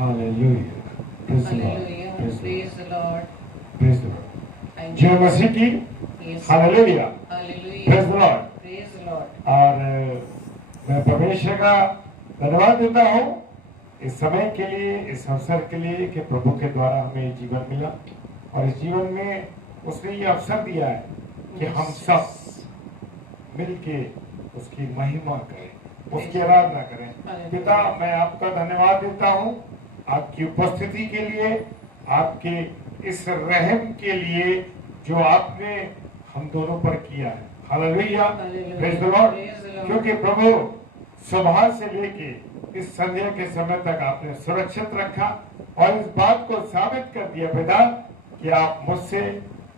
Hallelujah. Praise the Lord. Hallelujah. Praise the Praise Lord. the Lord. Praise the Lord. Thank जय you. मसीह की Yes. Hallelujah. Hallelujah. Praise the Lord. Praise the Lord. और मैं परमेश्वर का धन्यवाद देता हूँ इस समय के लिए, इस अवसर के लिए कि प्रभु के द्वारा हमें ये जीवन मिला और इस जीवन में उसने ये अवसर दिया है कि हम सब मिलके उसकी महिमा करें, उसकी आराधना करें। पिता, मैं आपका धन्यवाद देता हूँ आपकी उपस्थिति के लिए, आपके इस रहम के लिए जो आपने हम दोनों पर किया है। Hallelujah, praise the Lord. क्योंकि प्रभु सुबह से लेके इस संध्या के समय तक आपने सुरक्षित रखा और इस बात को साबित कर दिया पिता कि आप मुझसे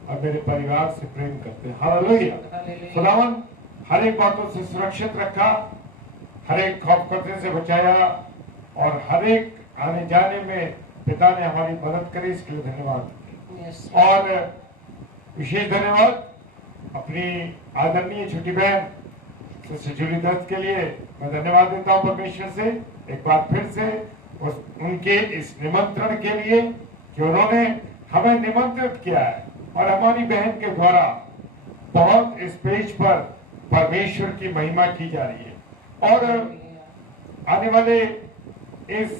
और मेरे परिवार से प्रेम करते हैं। हालेलुया। खुदावन हर एक बातों से सुरक्षित रखा, हर एक खौफ खतरे से बचाया और हर एक आने जाने में पिता ने हमारी मदद करी, इसके लिए धन्यवाद। और विशेष धन्यवाद अपनी आदरणीय छोटी बहन सिस्टर जूली दत्त के लिए मैं धन्यवाद देता हूँ परमेश्वर से एक बार फिर से उनके इस निमंत्रण के लिए कि उन्होंने हमें निमंत्रित किया है और हमारी बहन के द्वारा बहुत इस पेज पर परमेश्वर की महिमा की जा रही है। और आने वाले इस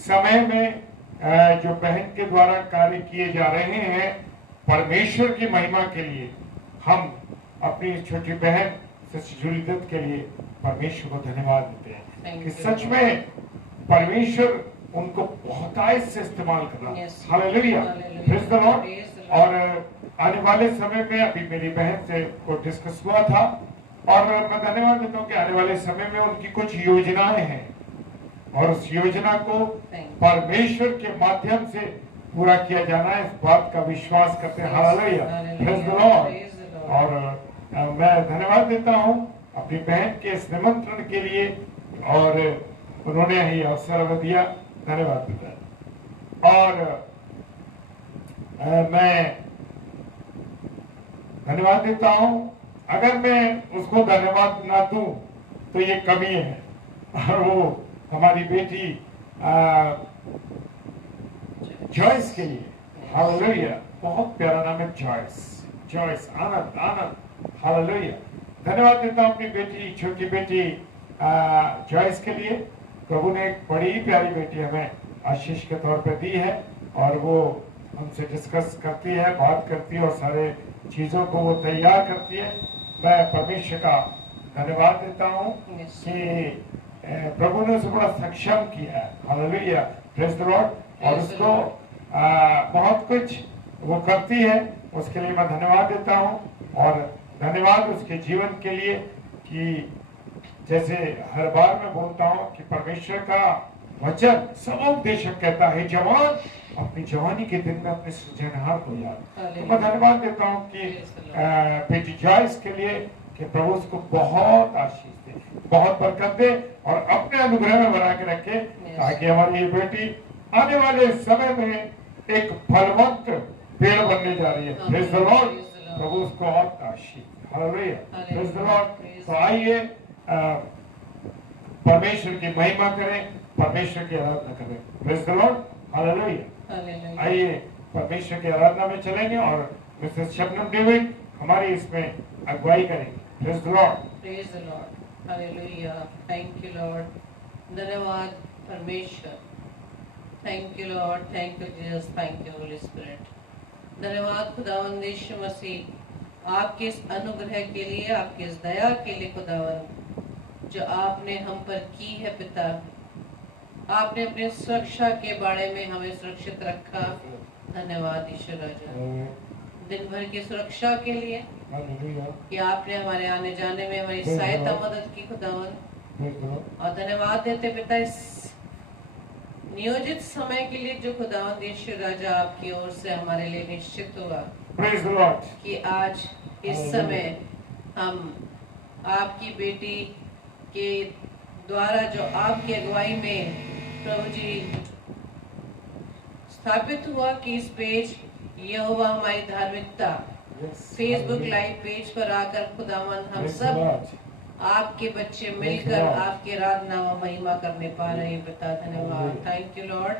समय में जो बहन के द्वारा कार्य किए जा रहे हैं परमेश्वर की महिमा के लिए, हम अपनी छोटी बहन सिस्टर जूली दत्त के लिए परमेश्वर को धन्यवाद देते हैं कि सच में परमेश्वर उनको बहुतायत से इस्तेमाल कर रहा है। Hallelujah, praise the Lord. और आने वाले समय में अभी मेरी बहन से को डिस्कस हुआ था और मैं धन्यवाद देता हूँ कि आने वाले समय में उनकी कुछ योजनाएं हैं और उस योजना को परमेश्वर के माध्यम से पूरा किया जाना है, इस बात का विश्वास करते हैं। Hallelujah, praise the Lord. और मैं धन्यवाद देता हूँ अपनी बहन के इस निमंत्रण के लिए और उन्होंने ही अवसर दिया। धन्यवाद पिता। और मैं धन्यवाद देता हूँ, अगर मैं उसको धन्यवाद ना दूं तो ये कमी है। और वो हमारी बेटी जॉयस के लिए, हालेलुया, बहुत प्यारा नाम है जॉयस, जॉयस, आनंद, आनंद, हालेलुया। धन्यवाद देता हूँ अपनी बेटी, छोटी बेटी जॉयस के लिए। प्रभु ने एक बड़ी ही प्यारी बेटी हमें आशीष के तौर पे दी है और वो हमसे डिस्कस करती है, बात करती है और सारे चीजों को वो तैयार करती है। मैं परमेश्वर का धन्यवाद देता हूँ कि प्रभु ने उसे बड़ा सक्षम किया है। Hallelujah, praise the Lord. और उसको बहुत कुछ वो करती है, उसके लिए मैं धन्यवाद देता हूँ। और धन्यवाद उसके जीवन के लिए कि जैसे हर बार मैं बोलता हूँ कि परमेश्वर का वचन समुपदेशक कहता है जवान अपनी जवानी के दिन में अपने सृजनहार को याद। तो मैं धन्यवाद देता हूँ कि बेटी जॉयस के लिए कि प्रभु उसको बहुत आशीष दे, बहुत बरकत दे और अपने अनुग्रह में बना के रखे ताकि हमारी ये बेटी आने वाले समय में एक फलवंत पेड़ बनने जा रही है। Praise the Lord. प्रभु उसको और आशीष। Hallelujah, praise the Lord. तो आइए परमेश्वर की महिमा करें, परमेश्वर की आराधना करें। Praise the Lord, hallelujah. आइए परमेश्वर की आराधना में चलेंगे और मिसेस शबनम डेविड हमारी इसमें अगुवाई करेंगे। Praise the Lord, praise the Lord, hallelujah. Thank you Lord. धन्यवाद परमेश्वर। Thank you Lord, thank you Jesus, thank you Holy Spirit. धन्यवाद खुदावंद यीशु मसीह आपके इस अनुग्रह के लिए, आपके इस दया के लिए खुदावंद जो आपने हम पर की है पिता। आपने अपने सुरक्षा के बारे में हमें सुरक्षित रखा। धन्यवाद ईश्वर राजा, दिन भर की सुरक्षा के लिए कि आपने हमारे आने जाने में हमारी सहायता मदद की खुदावंद। और धन्यवाद देते पिता इस नियोजित समय के लिए जो खुदावंद ईश्वर राजा आपकी ओर से हमारे लिए निश्चित हुआ कि आज इस समय हम आपकी बेटी के द्वारा जो आपकी अगुवाई में प्रभु जी स्थापित हुआ कि इस पेज यहोवा हमारी धार्मिकता फेसबुक लाइव पेज पर आकर खुदावंद हम सब आपके बच्चे मिलकर आपके आराधना व महिमा करने पा रहे हैं पिता। धन्यवाद, थैंक यू लॉर्ड।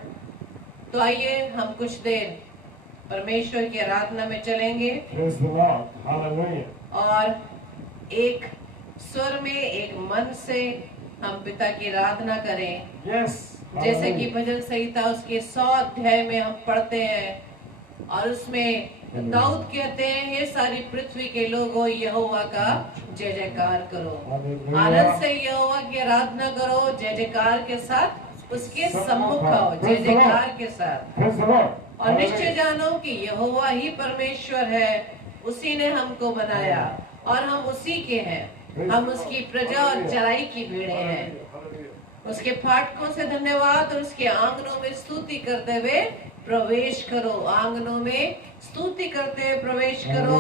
तो आइए हम कुछ देर परमेश्वर की आराधना में चलेंगे Praise the Lord. Hallelujah. और एक स्वर में एक मन से हम पिता की आराधना करें। Yes. जैसे कि Hallelujah. भजन संहिता उसके 100 अध्याय में हम पढ़ते हैं और उसमें दाऊद कहते हैं, हे सारी पृथ्वी के लोगों यहोवा का जय जयकार करो, Hallelujah. आनंद से यहोवा की आराधना करो, जय जयकार के साथ उसके सम्मुख आओ, जय जयकार के साथ। Praise the Lord. और निश्चय Hallelujah. जानो कि यहोवा ही परमेश्वर है, उसी ने हमको बनाया और हम उसी के हैं, हम उसकी प्रजा और चराई की भेड़ें हैं। Hallelujah. उसके फाटकों से धन्यवाद और उसके आंगनों में स्तुति करते हुए प्रवेश करो, आंगनों में स्तुति करते हुए प्रवेश करो,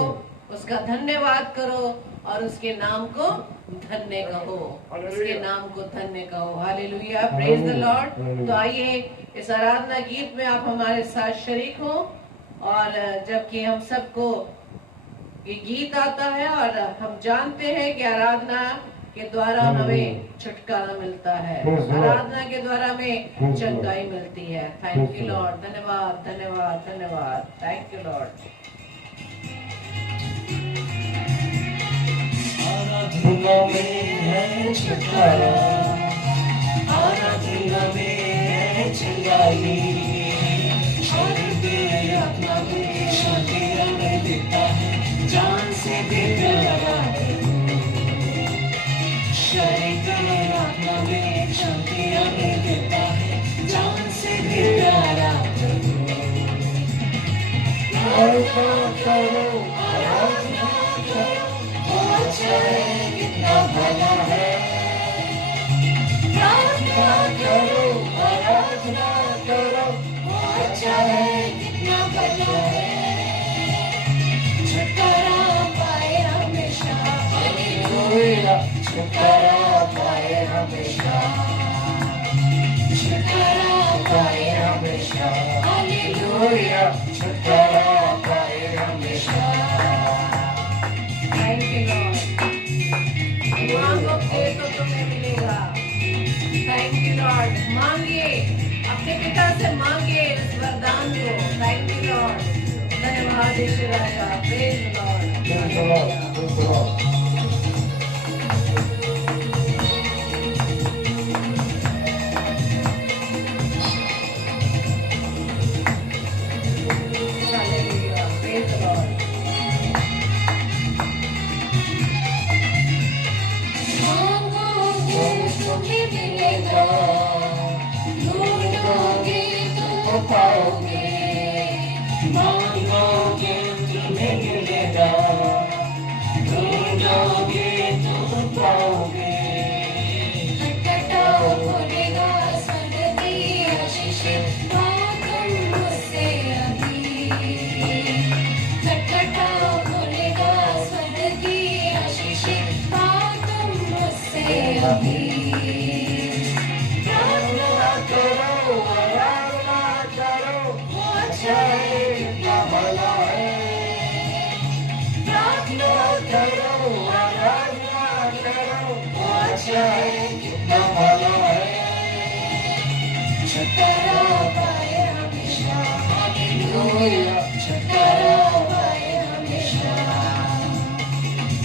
उसका धन्यवाद करो और उसके नाम को धन्य कहो, उसके नाम को धन्य कहो। Hallelujah, praise the Lord. तो आइए इस आराधना गीत में आप हमारे साथ शरीक हो और जबकि हम सबको ये गीत आता है और हम जानते हैं कि आराधना के द्वारा हमें छुटकारा मिलता है, आराधना के द्वारा हमें चंगाई मिलती है। थैंक यू लॉर्ड, धन्यवाद धन्यवाद धन्यवाद, थैंक यू लॉर्ड। आराधना में है छुटकारा, आराधना में है चंगाई, शरीर के आत्मा में शांति हमें देता है, जान से भी प्यारा। शरीर के आत्मा में शांति हमें देता है, जान से भी प्यारा। आराधना करो, आराधना करो, वो अच्छा है कितना भला है। प्रार्थना करो, आराधना करो, वो अच्छा है कितना भला है। छुटकारा पाए हमेशा, हालेलुया, छुटकारा पाए हमेशा, छुटकारा पाए हमेशा, हालेलुया, छुटकारा पाए हमेशा। Thank you Lord. मांगोगे तो तुम्हें मिलेगा। Thank you Lord. मांगिए, अपने पिता से मांगिए इस वरदान को। थैंक यू लॉर्ड, धन्यवाद ईश्वर राजा, praise the Lord. Praise the Lord. Praise the Lord. Hallelujah, praise the Lord. मांगोगे तुम्हें मिलेगा, ढूंढोगे तो पाओगे। मांगोगे तुम्हें मिलेगा, ढूंढोगे तो पाओगे। खटखटाओ खोलेगा स्वर्ग की आशीषें, पाओ तुम मुझसे अभी। खटखटाओ खोलेगा स्वर्ग की आशीषें, पाओ तुम मुझसे अभी। प्रार्थना करो, आराधना करो, वो अच्छा है कितना भला है। प्रार्थना करो, आराधना करो, वो अच्छा है कितना भला है। छुटकारा पाए हमेशा, हालेलुया, छुटकारा पाए हमेशा,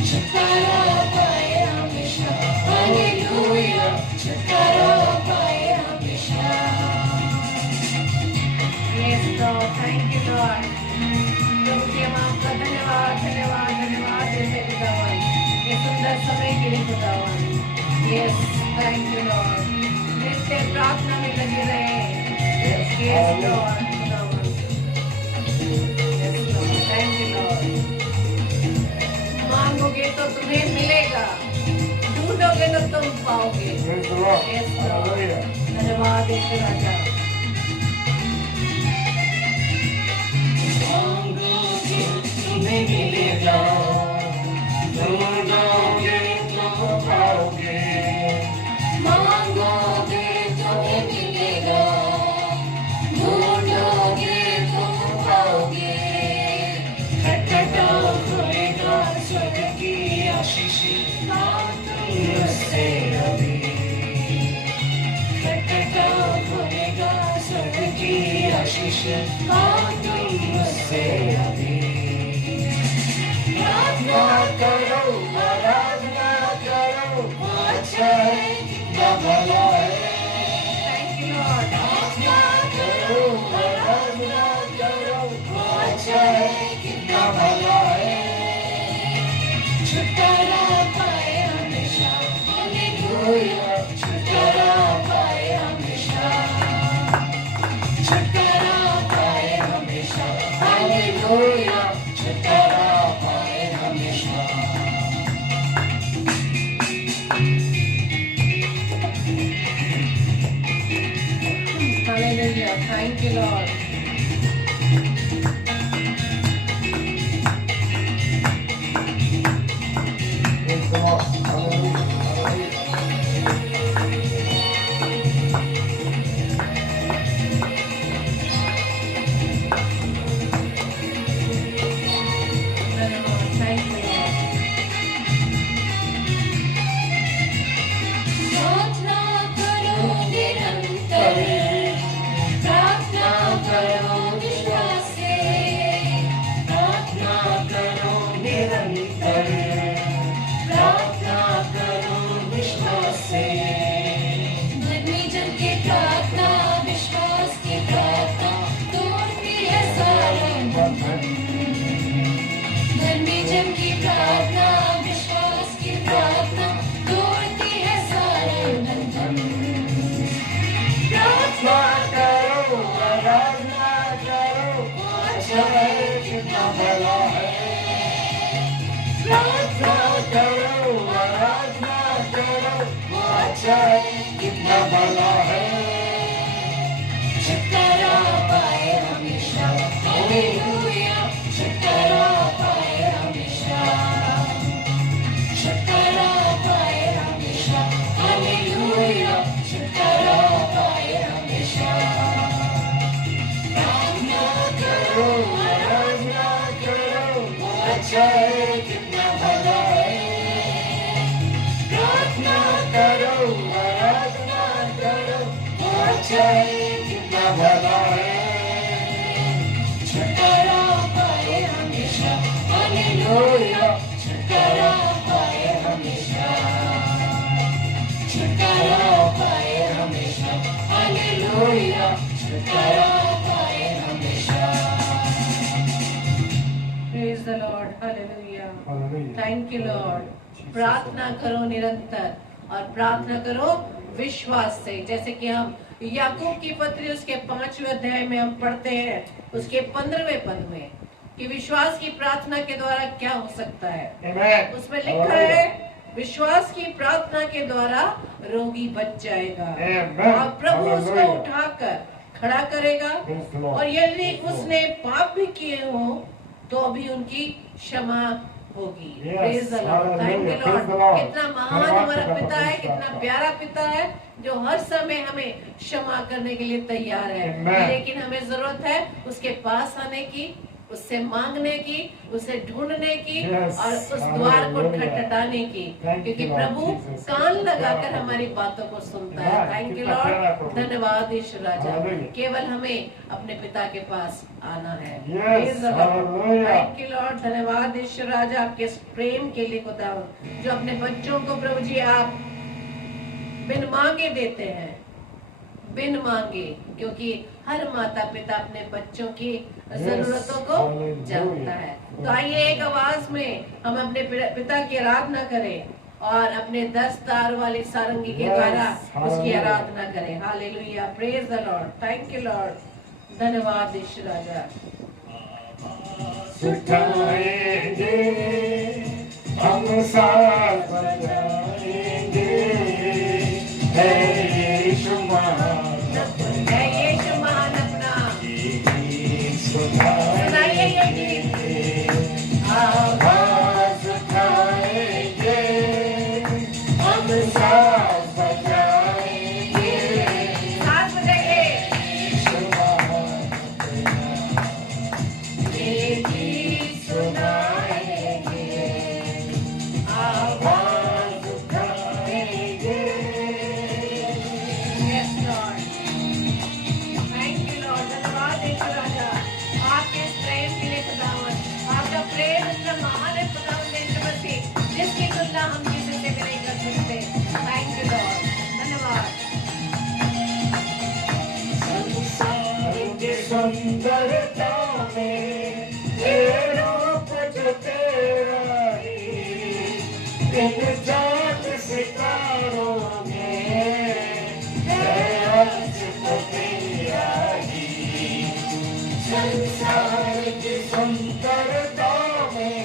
छुटकारा पाए हमेशा, हालेलुया, छुटकारा पाए हमेशा। Yes, Lord. Thank you, Lord. प्रभु के हम आपका धन्यवाद धन्यवाद धन्यवाद देते हैं खुदावन, ये सुंदर समय के लिए खुदावन। Yes, thank you, Lord. नित्य प्रार्थना में लगे रहे। Yes, Lord, खुदावन। Yes, Lord. Thank you, Lord. मांगोगे तो तुम्हें मिलेगा, ढूंढोगे तो तुम पाओगे। Praise the Lord. Yes, Lord. Hallelujah. धन्यवाद ईश्वर राजा। मांगोगे तुम्हें मिलेगा, ढूंढोगे तो पाओगे। मांगोगे तुम्हें मिलेगा, ढूंढोगे तो पाओगे। खटखटाओ खोलेगा स्वर्ग की आशीषें, पाओ तुम आशीष पाओ तुम मुझसे अभी। प्रार्थना करो आराधना करो, अच्छा है कितना भला है। Thank you, Lord. प्रार्थना करो आराधना करो, अच्छा है कितना भला है। छुटकारा पाए हमेशा, हालेलुया, छुटकारा पाए हमेशा, छुटकारा पाए हमेशा, हालेलुया, छुटकारा पाए हमेशा। Hallelujah. Thank you, Lord. Praise the Lord. Hallelujah. Hallelujah. धन्यवाद। Thank you, Lord. प्रार्थना करो निरंतर, प्रार्थना करो विश्वास से, प्रार्थना करो निरंतर, प्रार्थना करो विश्वास से। धर्मी जन की प्रार्थना, विश्वास की प्रार्थना तोड़ती है सारे बंधन। धर्मी जन की प्रार्थना, विश्वास की प्रार्थना तोड़ती है सारे बंधन। प्रार्थना करो आराधना करो, अच्छा है कितना भला है। प्रार्थना करो आराधना करो, अच्छा है कितना भला है। छुटकारा पाए हमेशा, हालेलुया, छुटकारा पाए हमेशा, छुटकारा पाए हमेशा, हालेलुया, छुटकारा पाए हमेशा। प्रार्थना करो आराधना करो, अच्छा है कितना भला है। प्रार्थना करो आराधना करो, अच्छा है कितना भला है। छुटकारा पाए हमेशा, हालेलुया, छुटकारा पाए हमेशा, छुटकारा पाए हमेशा, हालेलुया, छुटकारा पाए हमेशा। Praise the Lord. Hallelujah. Hallelujah. Thank you, Lord. Jesus. प्रार्थना करो निरंतर और प्रार्थना करो विश्वास से। जैसे कि हम याकूब की पत्री उसके 5वें अध्याय में हम पढ़ते हैं, उसके 15वें पद में कि विश्वास की प्रार्थना के द्वारा क्या हो सकता है। Amen. उसमें लिखा है विश्वास की प्रार्थना के द्वारा रोगी बच जाएगा Amen. और प्रभु उसको Hallelujah. उठाकर खड़ा करेगा। Praise the Lord. और यदि Praise the Lord. उसने पाप भी किए हो तो भी उनकी क्षमा होगी। Yes. Praise the Lord. Thank you, Hallelujah. Praise Lord. the Lord. कितना महान धन्यवाद हमारा पिता पिता है, परमेश्वर कितना का। प्यारा पिता है जो हर समय हमें क्षमा करने के लिए तैयार है। Amen. लेकिन हमें जरूरत है उसके पास आने की, उससे मांगने की, उसे ढूंढने की Yes. और उस द्वार को Hallelujah. खटखटाने की, Thank क्योंकि you, Lord प्रभु Jesus. कान लगाकर धन्यवाद हमारी बातों को सुनता है। Amen. थैंक यू कितना प्यारा लॉर्ड। प्रभु। धन्यवाद ईश्वर राजा। Hallelujah. केवल हमें अपने पिता के पास आना है। Yes. Praise the Lord. Hallelujah. Thank you, Lord. धन्यवाद ईश्वर राजा आपके इस प्रेम के लिए खुदावंद, जो अपने बच्चों को प्रभु जी आप बिन मांगे देते हैं, बिन मांगे, क्योंकि हर माता पिता अपने बच्चों की जरूरतों को Hallelujah. जानता है। तो आइए एक आवाज में हम अपने पिता की आराधना करें और अपने 10 तार वाली सारंगी के Yes. द्वारा उसकी Hallelujah. आराधना करें। Hallelujah, praise the Lord, thank you Lord, धन्यवाद ईश्वर राजा। उठाएंगे हम साथ बजाएंगे, है यीशु महान है यीशु महान अपना। गीत सुनाएंगे, सुनाइए ये गीत। आवाज उठाएंगे हम साथ बजाएंगे, साथ बजाइए। यीशु महान ये गीत सुनाएंगे, आवाज उठाएंगे। Yes, Lord. सुंदरता में ये रूप जो तेरा ही, इन चाँद सितारों में है अर्ज तो तेरा ही। संसार की सुंदरता में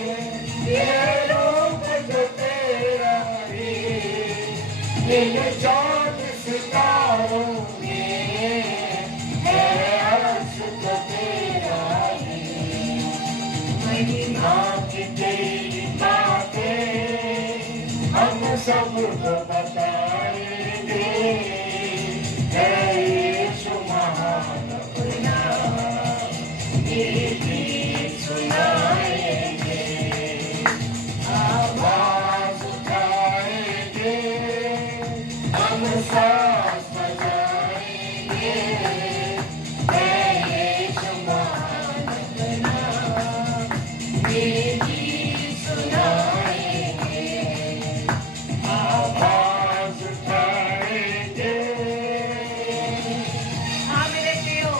ये रूप जो तेरा ही, इन चाँद सितारों में है अर्ज तो तेरा ही। महिमा की तेरी बातें हम सबको बताएंगे, है यीशु महान अपना ये गीत सुनाएंगे। आवाज उठाएंगे, हम सांस बजाएंगे, है यीशु महान अपना ये गीत सुनाएंगे। आवाज उठाएंगे। हाँ मेरे प्रियो,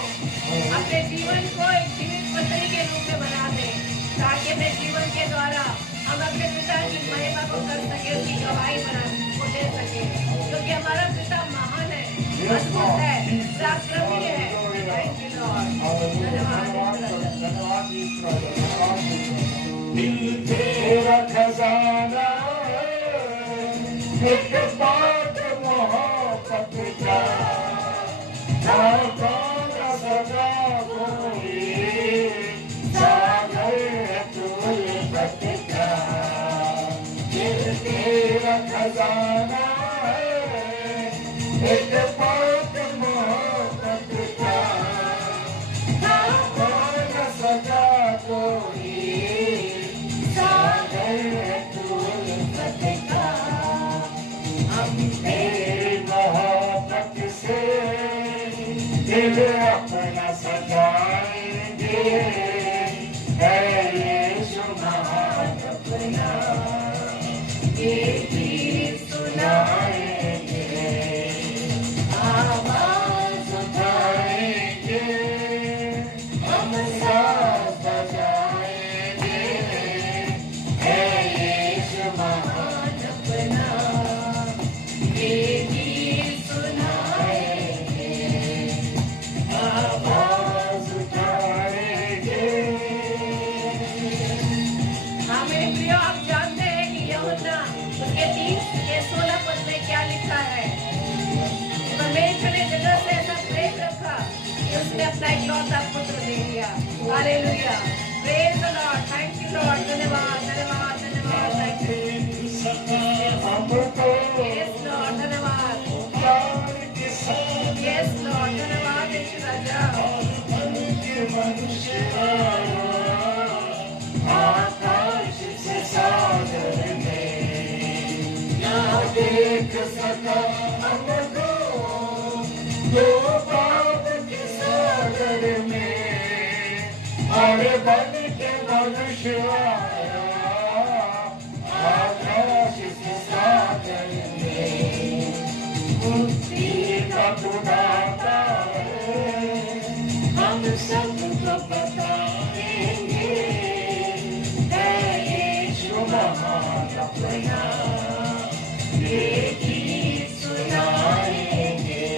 अपने जीवन को एक जीवित पत्री के रूप में बना दे, ताकि अपने जीवन के द्वारा हम अपने पिता की महिमा को कर सके, उसकी गवाही को दे सके, क्योंकि हमारा पिता महान है, अद्भुत है, पराक्रमी है। Thank you, Lord. धन्यवाद ईश्वर। दिल तेरा खजाना एक बात मोहब्बत का, ना सजा कोई सागर है तू उल्फत का। दिल तेरा खजाना एक बात मोहब्बत का, ना सजा कोई सागर है तू उल्फत का। हम तेरी मोहब्बत से दिल अपना सजाएंगे, है यीशु महान अपना ये गीत सुनाएंगे। आवाज उठाएंगे, हम सांस बजाएंगे, है यीशु महान अपना ये गीत सुनाएंगे। आवाज उठाएंगे। हाँ मेरे प्रियो, आप जानते हैं कि यूहन्ना उसके 3:16 पद में क्या लिखा है? परमेश्वर ने जगत से ऐसा प्रेम रखा कि उसने अपना इकलौता पुत्र दे दिया। Hallelujah, praise the Lord. Thank you Lord. धन्यवाद धन्यवाद धन्यवाद। Thank you. हमको यस लॉर्ड, धन्यवाद। प्यार के साथ यस लॉर्ड, धन्यवाद यीशु राजा। के मनुष्य आकाश से सागर में ना देख सका हमको, दो बाप के सागर में और बन के मनुष्य आया आकाश से सागर में। मुक्ति का खुदाता है, हम सबको बताएंगे, है यीशु महान अपना ये गीत सुनाएंगे।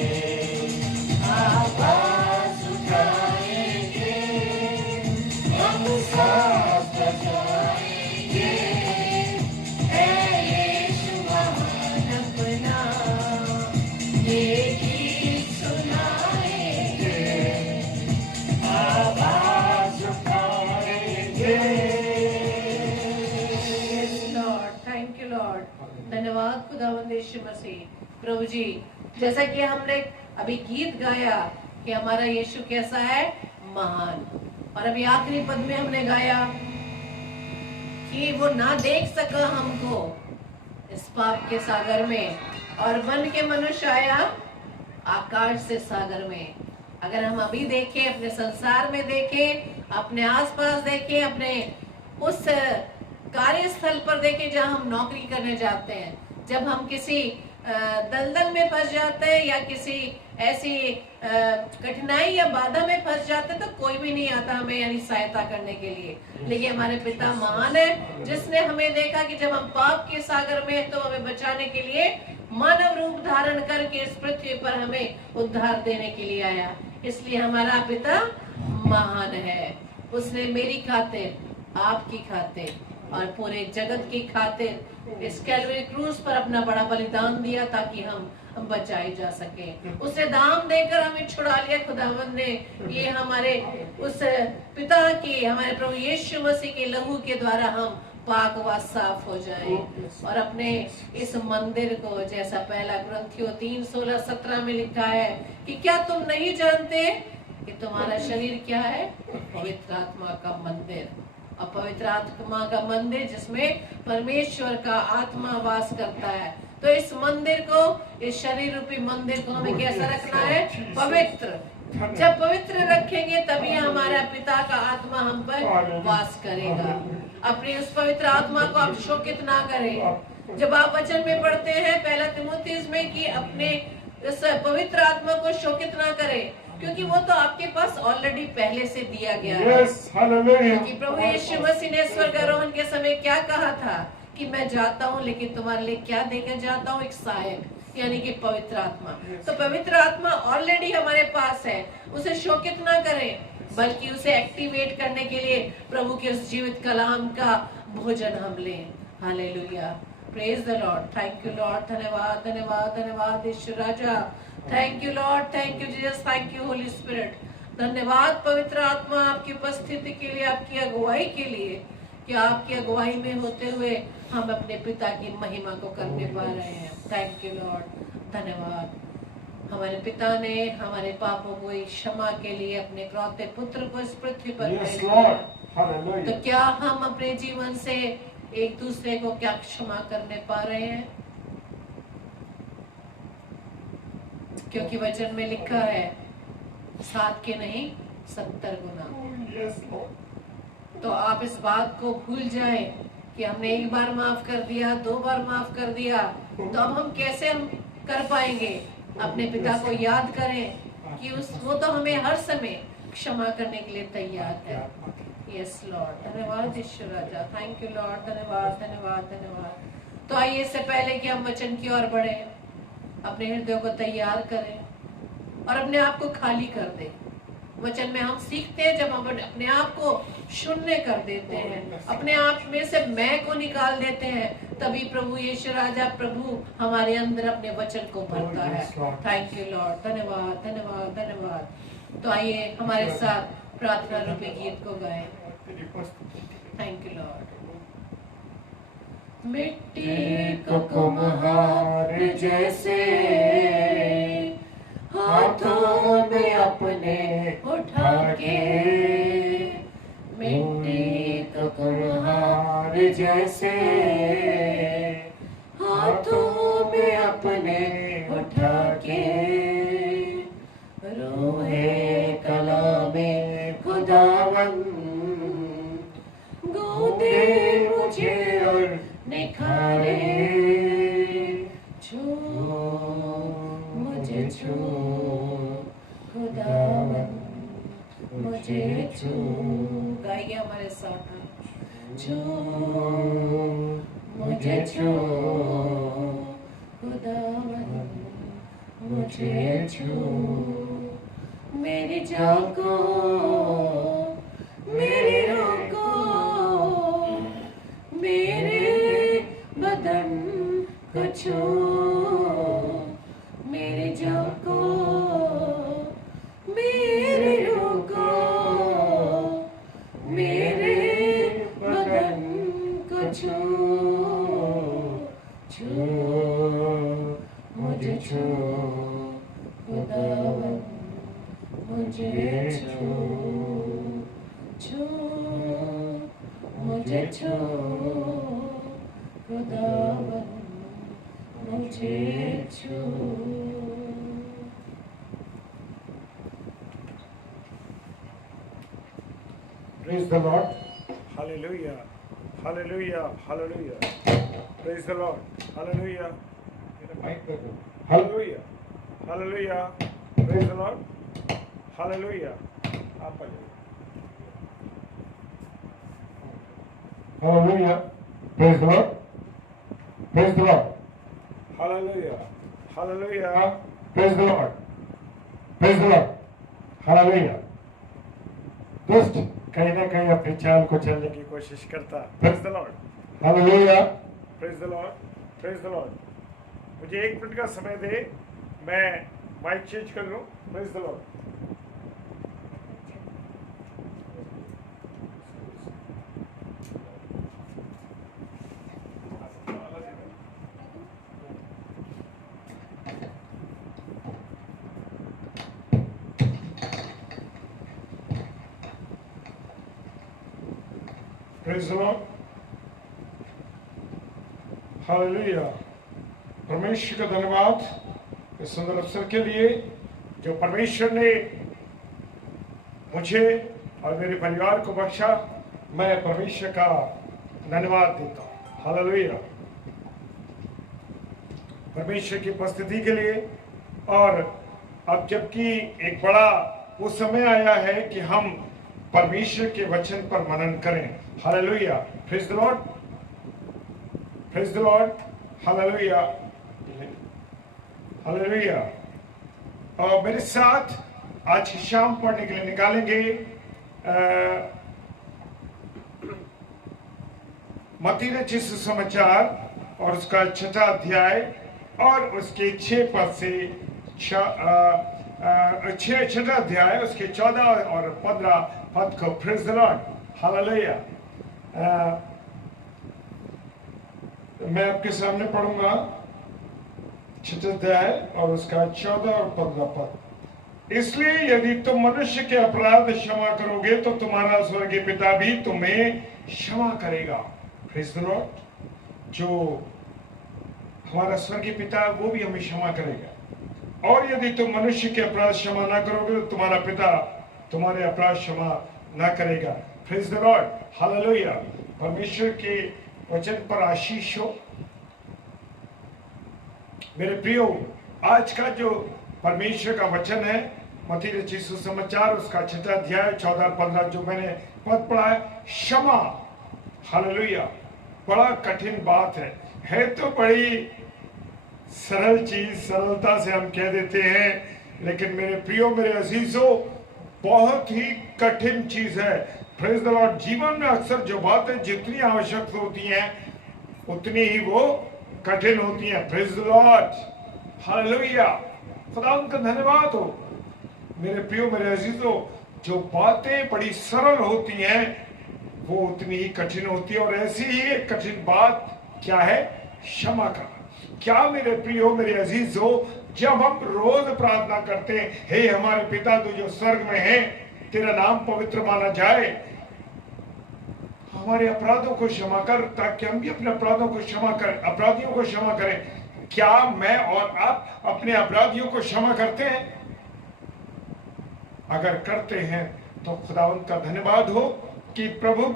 आवाज उठाएंगे, हम सांस बजाएंगे, है यीशु महान अपना ये गीत सुनाएंगे। आवाज उठाएंगे। Lord, thank you Lord. धन्यवाद खुदावंद यीशु मसीह। प्रभु जी, जैसा कि हमने अभी गीत गाया कि हमारा यीशु कैसा है, महान, और अभी आखिरी पद में हमने गाया कि वो ना देख सका हमको इस पाप के सागर में, और बन के मनुष्य आया आकाश से सागर में। अगर हम अभी देखें, अपने संसार में देखें, अपने आसपास देखें, अपने उस कार्यस्थल पर देखें जहां हम नौकरी करने जाते हैं, जब हम किसी दलदल में फंस जाते हैं या किसी ऐसी कठिनाई या बाधा में फंस जाते हैं, तो कोई भी नहीं आता हमें यानी सहायता करने के लिए। लेकिन हमारे पिता महान है, जिसने हमें देखा कि जब हम पाप के सागर में हैं, तो हमें बचाने के लिए मानव रूप धारण करके इस पृथ्वी पर हमें उद्धार देने के लिए आया। इसलिए हमारा पिता महान है। उसने मेरी खातिर, आपकी खातिर और पूरे जगत की खातिर इस कैलवरी क्रूज पर अपना बड़ा बलिदान दिया, ताकि हम बचाए जा सके। उसने दाम देकर हमें छुड़ा लिया। खुदावंद ने ये हमारे उस पिता की, हमारे प्रभु यीशु मसीह के लहू के द्वारा हम पाक व साफ हो जाएं और अपने इस मंदिर को, जैसा पहला ग्रंथियों 3:16-17 में लिखा है कि क्या तुम नहीं जानते कि तुम्हारा शरीर क्या है? पवित्र आत्मा का मंदिर। और पवित्र आत्मा का मंदिर जिसमें परमेश्वर का आत्मा वास करता है। तो इस मंदिर को, इस शरीर रूपी मंदिर को हमें कैसा रखना है? पवित्र। जब पवित्र रखेंगे तभी हमारा पिता का आत्मा हम पर वास करेगा। अपनी उस पवित्र आत्मा को आप शोकित ना करें। जब आप वचन में पढ़ते हैं पहला तीमुथियुस में कि अपने इस पवित्र आत्मा को शोकित ना करें, क्योंकि वो तो आपके पास ऑलरेडी पहले से दिया गया है। क्योंकि प्रभु यीशु मसीह ने स्वर्गारोहण के समय क्या कहा था कि मैं जाता हूँ, लेकिन तुम्हारे लिए क्या देकर जाता हूँ? एक सहायक, यानी कि पवित्र आत्मा। तो पवित्र आत्मा ऑलरेडी हमारे पास है, उसे शोकित ना करें, बल्कि उसे एक्टिवेट करने के लिए प्रभु के उस जीवित कलाम का भोजन हम लें। Hallelujah, praise the Lord. Thank you Lord. धन्यवाद धन्यवाद धन्यवाद ईश्वर राजा। Thank you Lord, thank you Jesus, thank you Holy Spirit. धन्यवाद पवित्र आत्मा, आपकी उपस्थिति के लिए, आपकी अगुवाई के लिए, कि आपकी अगुवाई में होते हुए हम अपने पिता की महिमा को करने पा रहे हैं। थैंक यू लॉर्ड, धन्यवाद। हमारे पिता ने हमारे पापों को क्षमा के लिए अपने इकलौते पुत्र को इस पृथ्वी पर भेज दिया। तो क्या हम अपने जीवन से एक दूसरे को क्या क्षमा करने पा रहे हैं? क्योंकि वचन में लिखा है 7 के नहीं 70 गुना। तो आप इस बात को भूल जाएं कि हमने एक बार माफ कर दिया, 2 बार माफ कर दिया, तो अब हम कैसे हम कर पाएंगे? अपने पिता को याद करें कि वो तो हमें हर समय क्षमा करने के लिए तैयार है। यस लॉर्ड, धन्यवाद ईश्वर राजा। थैंक यू लॉर्ड, धन्यवाद धन्यवाद धन्यवाद। तो आइए, इससे पहले कि हम वचन की ओर बढ़े, अपने हृदय को तैयार करें और अपने आप को खाली कर दें। वचन में हम सीखते हैं, जब हम अपने आप को शून्य कर देते हैं, अपने आप में से मैं को निकाल देते हैं, तभी प्रभु यीशु राजा प्रभु हमारे अंदर अपने वचन को भरता है। थैंक यू लॉर्ड, धन्यवाद धन्यवाद धन्यवाद। तो आइए हमारे साथ प्रार्थना रूपी गीत को गाएं। Thank you Lord. मिट्टी को कुम्हार जैसे हाथों में अपने उठा के, मिट्टी को कुम्हार जैसे हाथों में अपने उठा के, रोहे कलामे खुदावन गोदे मुझे और निखारे, छू मुझे छू खुदावन मुझे छू। गाइए हमारे साथ, छू मुझे छू खुदावन मुझे छू, मेरी जान को मेरी रूह को मेरे बदन को छू, मेरी जान को मेरी रूह को मेरे बदन को छू, छू मुझे छू खुदावन मुझे छू, छू मुझे छू खुदावन मुझे छू। Praise the Lord. Hallelujah. Hallelujah. Hallelujah. Praise the Lord. Hallelujah. Mic पे दो। Hallelujah. Hallelujah. Praise the Lord. Hallelujah. आप आ जाइए। Hallelujah. Praise the Lord. Praise the Lord. Hallelujah. Hallelujah. Praise the Lord. Praise the Lord. Hallelujah. दुष्ट कहीं ना कहीं अपनी चाल को चलने की कोशिश करता। Praise the Lord. Hallelujah. Praise the Lord. Praise the Lord. मुझे 1 मिनट का समय दे, मैं माइक चेंज कर लूँ। Praise the Lord. Praise the Lord. Hallelujah. परमेश्वर का धन्यवाद इस सुंदर अवसर के लिए जो परमेश्वर ने मुझे और मेरे परिवार को बख्शा। मैं परमेश्वर का धन्यवाद देता हूँ। हालेलुया। परमेश्वर की उपस्थिति के लिए। और अब जबकि एक बड़ा वो समय आया है कि हम परमेश्वर के वचन पर मनन करें। Hallelujah. Praise the Lord. Praise the Lord. Hallelujah. Hallelujah. और मेरे साथ आज की शाम पढ़ने के लिए निकालेंगे मत्ती रचित सुसमाचार और उसका 6वां अध्याय और उसके 6 पद से 6वां अध्याय उसके 14 और 15 पद को। Praise the Lord. हालेलुया। मैं आपके सामने पढ़ूंगा 6वां अध्याय और उसका 14 और 15 पद। इसलिए यदि तुम मनुष्य के अपराध क्षमा करोगे तो तुम्हारा स्वर्गीय पिता भी तुम्हें क्षमा करेगा। Praise the Lord. जो हमारा स्वर्गीय पिता वो भी हमें क्षमा करेगा। और यदि तुम मनुष्य के अपराध क्षमा ना करोगे तो तुम्हारा पिता तुम्हारे अपराध क्षमा ना करेगा। Praise the Lord. हालेलुया। परमेश्वर के वचन पर आशीष हो। मेरे प्रियो, आज का जो परमेश्वर का वचन है मत्ती रचित सुसमाचार उसका 6वां अध्याय 14 और 15 जो मैंने पद पढ़ा है, क्षमा। हालेलुया। बड़ा कठिन बात है तो बड़ी सरल चीज, सरलता से हम कह देते हैं, लेकिन मेरे प्रियो, मेरे अजीजों, बहुत ही कठिन चीज है। Praise the Lord. जीवन में अक्सर जो बातें जितनी आवश्यक होती हैं उतनी ही वो कठिन होती हैं। Praise the Lord. हालेलुया। खुदा उनका धन्यवाद हो। मेरे प्रियो, मेरे अजीजों, जो बातें बड़ी सरल होती हैं वो उतनी ही कठिन होती है। और ऐसी ही एक कठिन बात क्या है? क्षमा करना। क्या मेरे प्रियो, मेरे अजीजों, जब हम रोज प्रार्थना करते हैं, हे हमारे पिता तू जो स्वर्ग में है, तेरा नाम पवित्र माना जाए, हमारे अपराधों को क्षमा कर, ताकि हम भी अपने अपराधों को क्षमा करें, अपराधियों को क्षमा करें। क्या मैं और आप अपने अपराधियों को क्षमा करते हैं? अगर करते हैं तो खुदावंद का धन्यवाद हो कि प्रभु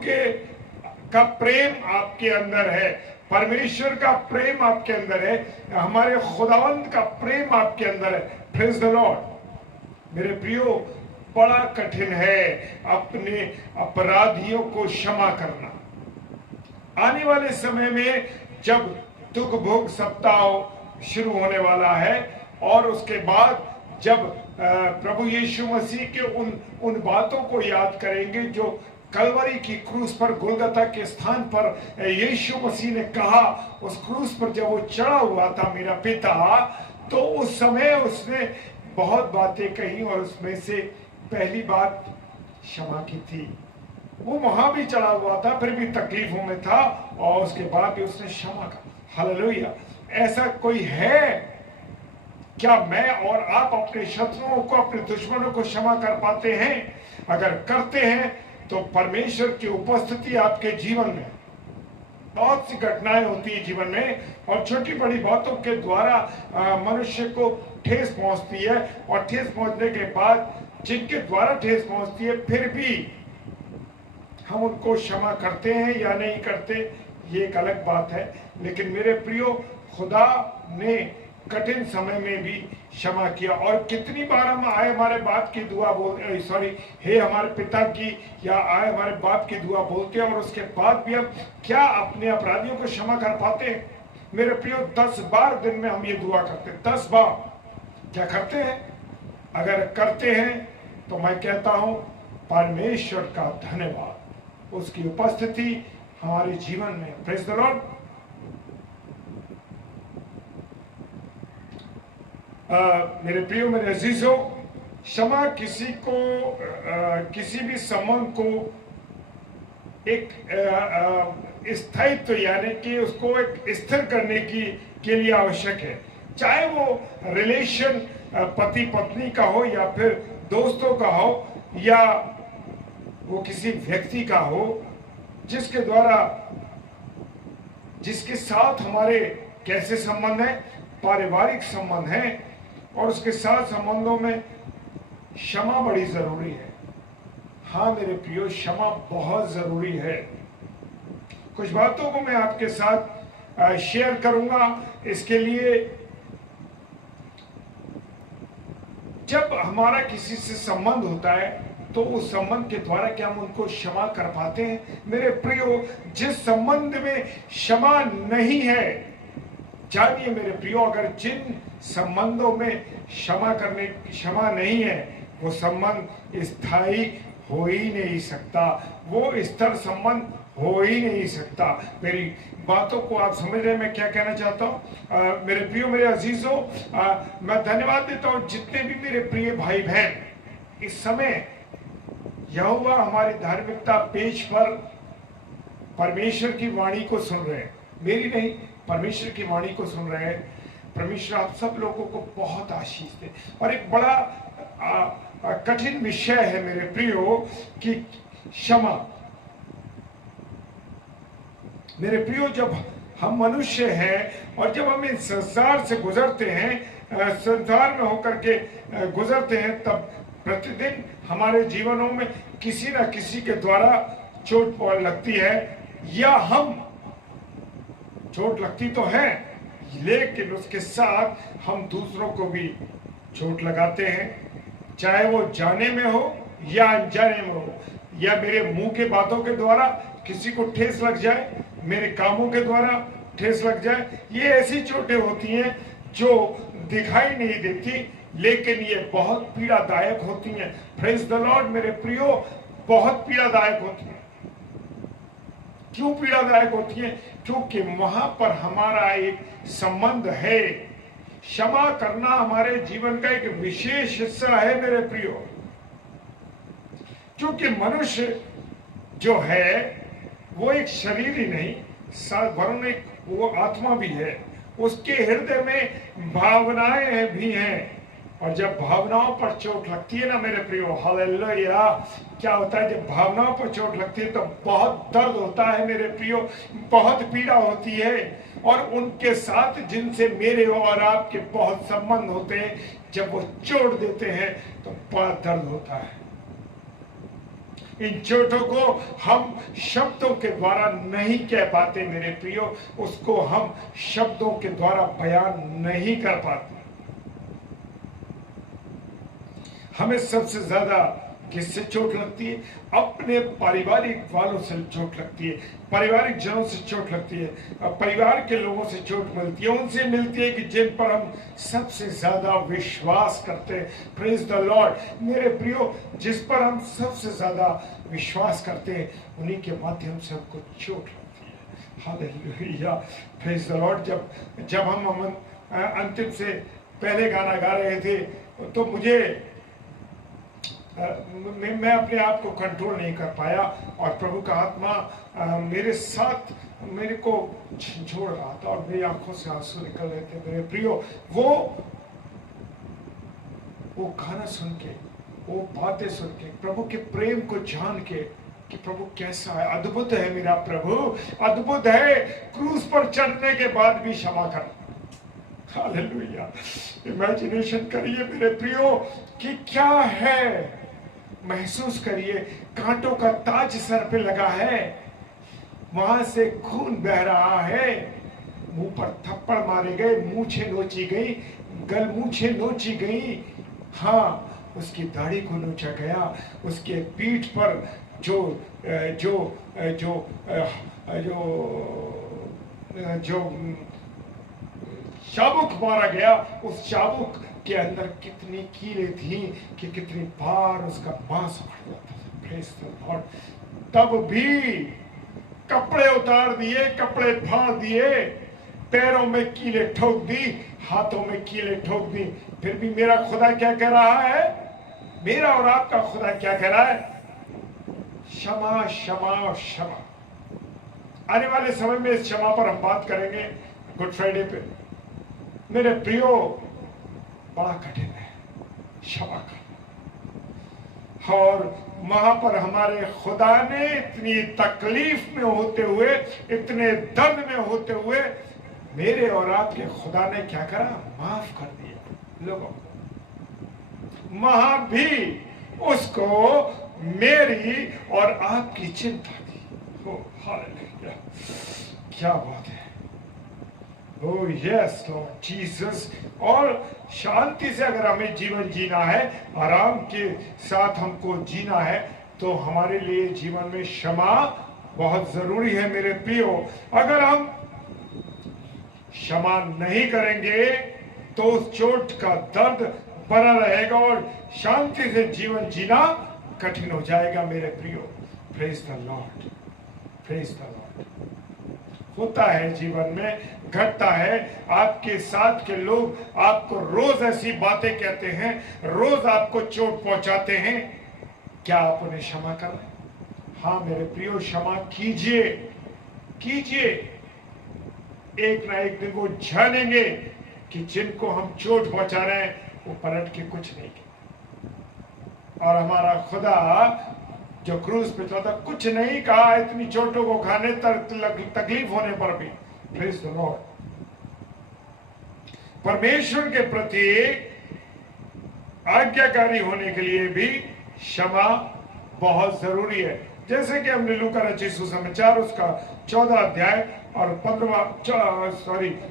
का प्रेम आपके अंदर है, परमेश्वर का प्रेम आपके अंदर है, हमारे खुदावंद का प्रेम आपके अंदर है। Praise the Lord. मेरे प्रियो, बड़ा कठिन है अपने अपराधियों को क्षमा करना। आने वाले समय में जब दुख भोग सप्ताह शुरू होने वाला है और उसके बाद जब प्रभु यीशु मसीह के उन बातों को याद करेंगे जो कलवरी की क्रूस पर, गोलगता के स्थान पर यीशु मसीह ने कहा, उस क्रूस पर जब वो चढ़ा हुआ था मेरा पिता, तो उस समय उसने बहुत बातें कही और उसमें से पहली बात क्षमा की थी। वो वहां भी चढ़ा हुआ था, फिर भी तकलीफों में था और उसके बाद भी उसने क्षमा का। हालेलुया। ऐसा कोई है? क्या मैं और आप अपने शत्रुओं को, अपने दुश्मनों को क्षमा कर पाते हैं? अगर करते हैं तो परमेश्वर की उपस्थिति आपके जीवन में, बहुत सी घटनाएं होती है जीवन में और छोटी बड़ी बातों के द्वारा मनुष्य को ठेस पहुंचती है, और ठेस पहुंचने के बाद जिनके द्वारा ठेस पहुंचती है फिर भी हम उनको क्षमा करते हैं या नहीं करते, ये एक अलग बात है। लेकिन मेरे प्रियो, खुदा ने कठिन समय में भी क्षमा किया। और कितनी बार हम आए हमारे बाप की दुआ बोल सॉरी हे हमारे पिता की या आए हमारे बाप की दुआ बोलते हैं और उसके बाद भी हम क्या अपने अपराधियों को क्षमा कर पाते हैं? मेरे प्रियो 10 बार दिन में हम ये दुआ करते हैं, 10 बार। क्या करते हैं? अगर करते हैं तो मैं कहता हूं परमेश्वर का धन्यवाद, उसकी उपस्थिति हमारे जीवन में। Praise the Lord. मेरे प्रियो, मेरे अजीजों, क्षमा किसी को किसी भी संबंध को एक स्थायित्व यानी कि उसको एक स्थिर करने के लिए आवश्यक है। चाहे वो रिलेशन पति पत्नी का हो या फिर दोस्तों का हो या वो किसी व्यक्ति का हो जिसके साथ हमारे कैसे संबंध है, पारिवारिक संबंध है, और उसके साथ संबंधों में क्षमा बड़ी जरूरी है। हाँ मेरे प्रियो, क्षमा बहुत जरूरी है। कुछ बातों को मैं आपके साथ शेयर करूंगा। इसके लिए जब हमारा किसी से संबंध होता है तो उस संबंध के द्वारा क्या हम उनको क्षमा कर पाते हैं? मेरे प्रियो, जिस संबंध में क्षमा नहीं है, जानिए मेरे प्रियो, अगर जिन संबंधों में क्षमा नहीं है, वो संबंध स्थायी हो ही नहीं सकता, वो स्थिर संबंध हो ही नहीं सकता। मेरी बातों को आप समझ रहे हैं मैं क्या कहना चाहता हूँ? मेरे प्रियो, मेरे अजीजों, मैं धन्यवाद देता हूँ जितने भी मेरे प्रिय भाई बहन इस समय यहोवा हमारे धार्मिकता पेज पर परमेश्वर की वाणी को सुन रहे हैं। मेरी नहीं, परमेश्वर की वाणी को सुन रहे हैं। परमेश्वर आप सब लोगों को बहुत आशीष दे। और एक बड़ा कठिन विषय है मेरे प्रियो कि क्षमा। मेरे प्रियो, जब हम मनुष्य हैं और जब हम इस संसार से गुजरते हैं, संसार में होकर के गुजरते हैं, तब प्रतिदिन हमारे जीवनों में किसी न किसी के द्वारा चोट लगती है, या हम चोट लगती तो है लेकिन उसके साथ हम दूसरों को भी चोट लगाते हैं, चाहे वो जाने में हो या अनजाने में हो, या मेरे मुंह के बातों के द्वारा किसी को ठेस लग जाए, मेरे कामों के द्वारा ठेस लग जाए। ये ऐसी चोटें होती हैं जो दिखाई नहीं देती, लेकिन ये बहुत पीड़ादायक होती हैं। प्रेज द लॉर्ड मेरे प्रियो, बहुत पीड़ादायक होती हैं। क्यों पीड़ादायक होती हैं? क्योंकि वहां पर हमारा एक संबंध है। क्षमा करना हमारे जीवन का एक विशेष हिस्सा है मेरे प्रियो, क्योंकि मनुष्य जो है वो एक शरीर ही नहीं, वरन एक वो आत्मा भी है। उसके हृदय में भावनाएं भी हैं, और जब भावनाओं पर चोट लगती है ना मेरे प्रियो, हालेलुया, क्या होता है जब भावनाओं पर चोट लगती है तो बहुत दर्द होता है मेरे प्रियो, बहुत पीड़ा होती है। और उनके साथ जिनसे मेरे और आपके बहुत संबंध होते हैं, जब वो चोट देते हैं तो बड़ा दर्द होता है। इन चोटों को हम शब्दों के द्वारा नहीं कह पाते मेरे प्रियो, उसको हम शब्दों के द्वारा बयान नहीं कर पाते। हमें सबसे ज्यादा किससे चोट लगती है? अपने पारिवारिक वालों से चोट लगती है, पारिवारिक जनों से चोट लगती है, परिवार के लोगों से चोट मिलती है, उनसे मिलती है कि जिन पर हम सबसे ज्यादा विश्वास करते हैं। प्रेज द लॉर्ड मेरे प्रियो, जिस पर हम सबसे ज्यादा विश्वास करते हैं उन्हीं के माध्यम से हमको चोट लगती है। Hallelujah, praise the Lord. जब हम अंतिम से पहले गाना गा रहे थे तो मैं अपने आप को कंट्रोल नहीं कर पाया, और प्रभु का आत्मा मेरे साथ मेरे को झंझोड़ रहा था और मेरी आंखों से आंसू निकल रहे थे मेरे प्रियो। वो गाना सुन के, वो बातें सुन के, प्रभु के प्रेम को जान के कि प्रभु कैसा है, अद्भुत है मेरा प्रभु, अद्भुत है, क्रूस पर चढ़ने के बाद भी क्षमा कर। हालेलुया। इमेजिनेशन करिए मेरे प्रियो कि क्या है, महसूस करिए, कांटों का ताज सर पे लगा है, वहां से खून बह रहा है, मुंह पर थप्पड़ मारे गए, मूछें नोची गई, मूछें नोची गई, हाँ उसकी दाढ़ी को नोचा गया, उसके पीठ पर जो जो जो जो जो चाबुक मारा गया, उस चाबुक के अंदर कितनी कीलें थी कि कितनी बार उसका मांस उखड़ जाता था। Praise the Lord. तब भी कपड़े उतार दिए, कपड़े फाड़ दिए, पैरों में कीलें ठोक दी, हाथों में कीलें ठोक दी, फिर भी मेरा खुदा क्या कह रहा है? मेरा और आपका खुदा क्या कह रहा है? क्षमा क्षमा और क्षमा। आने वाले समय में इस क्षमा पर हम बात करेंगे गुड फ्राइडे पे। मेरे प्रियो, बड़ा कठिन है क्षमा करना, और वहां पर हमारे खुदा ने इतनी तकलीफ में होते हुए, इतने दर्द में होते हुए, मेरे और आपके खुदा ने क्या करा? माफ कर दिया लोगों को। वहां भी उसको मेरी और आपकी चिंता थी। हो हालेलुया, क्या बात है। Oh yes Lord Jesus. और शांति से अगर हमें जीवन जीना है, आराम के साथ हमको जीना है, तो हमारे लिए जीवन में क्षमा बहुत जरूरी है मेरे प्रियो। अगर हम क्षमा नहीं करेंगे तो उस चोट का दर्द बना रहेगा और शांति से जीवन जीना कठिन हो जाएगा मेरे प्रियो। Praise the Lord, praise the Lord. होता है जीवन में, घटता है, आपके साथ के लोग आपको रोज ऐसी बातें कहते हैं, रोज आपको चोट पहुंचाते हैं, क्या आप उन्हें क्षमा कर रहे हैं? हाँ मेरे प्रियो, क्षमा कीजिए, कीजिए। एक ना एक दिन वो जानेंगे कि जिनको हम चोट पहुंचा रहे हैं वो पलट के कुछ नहीं किया। और हमारा खुदा जो क्रूस पे चला था, कुछ नहीं कहा इतनी चोटों को खाने तकलीफ होने पर भी। Praise the Lord. परमेश्वर के प्रति आज्ञाकारी होने के लिए भी क्षमा बहुत जरूरी है। जैसे कि हमने लूका रचित सुसमाचार उसका 14 अध्याय और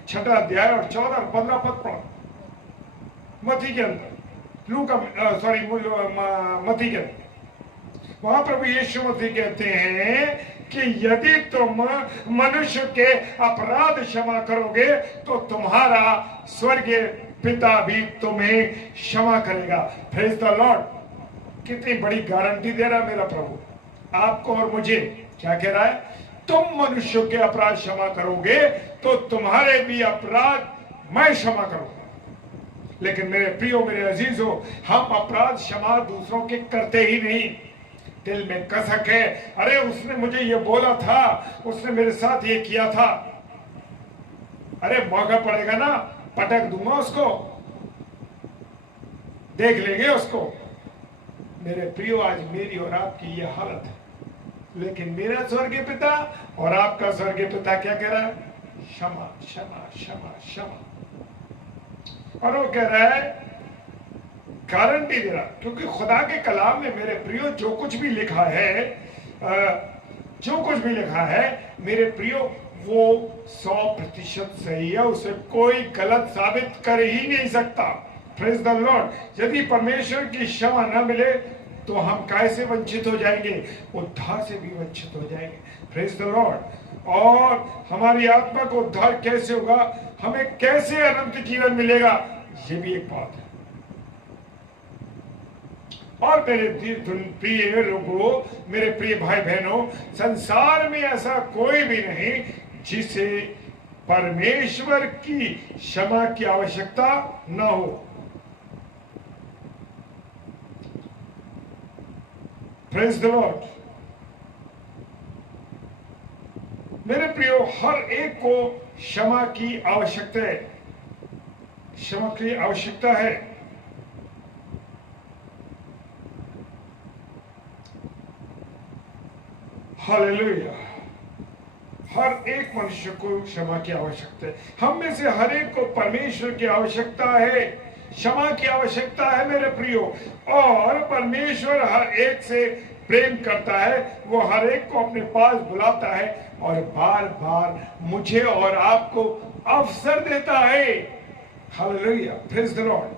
6 अध्याय और 14 और 15 पद पढ़ा। मत्ती के अंदर, मत्ती के अंदर वहां प्रभु यीशु मसीह कहते हैं कि यदि तुम मनुष्य के अपराध क्षमा करोगे तो तुम्हारा स्वर्गीय पिता भी तुम्हें क्षमा करेगा। Praise the Lord. कितनी बड़ी गारंटी दे रहा है मेरा प्रभु आपको और मुझे। क्या कह रहा है? तुम मनुष्य के अपराध क्षमा करोगे तो तुम्हारे भी अपराध मैं क्षमा करूंगा। लेकिन मेरे प्रियो, मेरे अजीजों, हम अपराध क्षमा दूसरों के करते ही नहीं। दिल में कसक है, अरे उसने मुझे ये बोला था, उसने मेरे साथ ये किया था, अरे मौका पड़ेगा ना पटक दूंगा उसको, देख लेंगे उसको। मेरे प्रियो, आज मेरी और आपकी ये हालत है। लेकिन मेरा स्वर्गीय पिता और आपका स्वर्गीय पिता क्या कह रहा है? क्षमा क्षमा क्षमा क्षमा। और वो कह रहा है, गारंटी दे रहा, क्योंकि खुदा के कलाम में मेरे प्रियो जो कुछ भी लिखा है, जो कुछ भी लिखा है मेरे प्रियो, वो 100% सही है। उसे कोई गलत साबित कर ही नहीं सकता। Praise the Lord. यदि परमेश्वर की क्षमा न मिले तो हम कैसे वंचित हो जाएंगे? उद्धार से भी वंचित हो जाएंगे। Praise the Lord. और हमारी आत्मा को उद्धार कैसे होगा, हमें कैसे अनंत जीवन मिलेगा, ये भी एक बात है। और मेरे प्रिय लोगों, मेरे प्रिय भाई बहनों, संसार में ऐसा कोई भी नहीं जिसे परमेश्वर की क्षमा की आवश्यकता न हो। Praise the Lord. मेरे प्रियो, हर एक को क्षमा की आवश्यकता है, क्षमा की आवश्यकता है। हालेलुया। हर एक मनुष्य को क्षमा की आवश्यकता है। हम में से हर एक को परमेश्वर की आवश्यकता है। क्षमा की आवश्यकता है मेरे प्रियो। और परमेश्वर हर एक से प्रेम करता है, वो हर एक को अपने पास बुलाता है और बार बार मुझे और आपको अवसर देता है। Hallelujah, praise the Lord,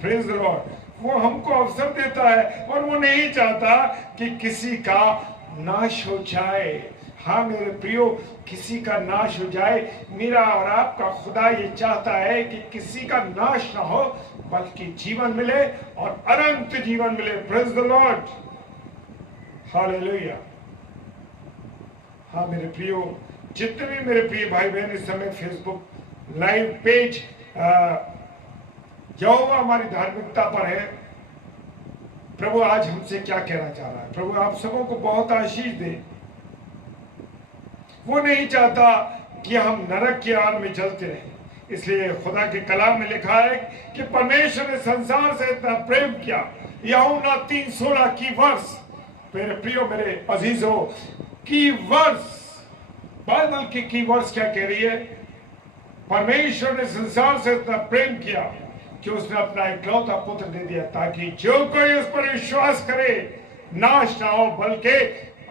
praise the Lord. वो हमको अवसर देता है और वो नहीं चाहता कि किसी का नाश हो जाए। हाँ मेरे प्रियो, किसी का नाश हो जाए। मेरा और आपका खुदा ये चाहता है कि किसी का नाश ना हो, बल्कि जीवन मिले और अनंत जीवन मिले। Praise the Lord, hallelujah. हाँ मेरे प्रियो, जितने भी मेरे प्रिय भाई बहन इस समय फेसबुक लाइव पेज यहोवा हमारी धार्मिकता पर है, प्रभु आज हमसे क्या कहना चाह रहा है। प्रभु आप सबों को बहुत आशीष दे। वो नहीं चाहता कि हम नरक की आग में जलते रहें, इसलिए खुदा के कलाम में लिखा है कि परमेश्वर ने संसार से इतना प्रेम किया। यूहन्ना 3:16 की वर्ष, मेरे प्रियो मेरे अजीजों, की वर्ष, बाइबल की वर्ष क्या कह रही है? परमेश्वर ने संसार से इतना प्रेम किया कि उसने अपना इकलौता पुत्र दे दिया, ताकि जो कोई उस पर विश्वास करे नाश ना हो बल्कि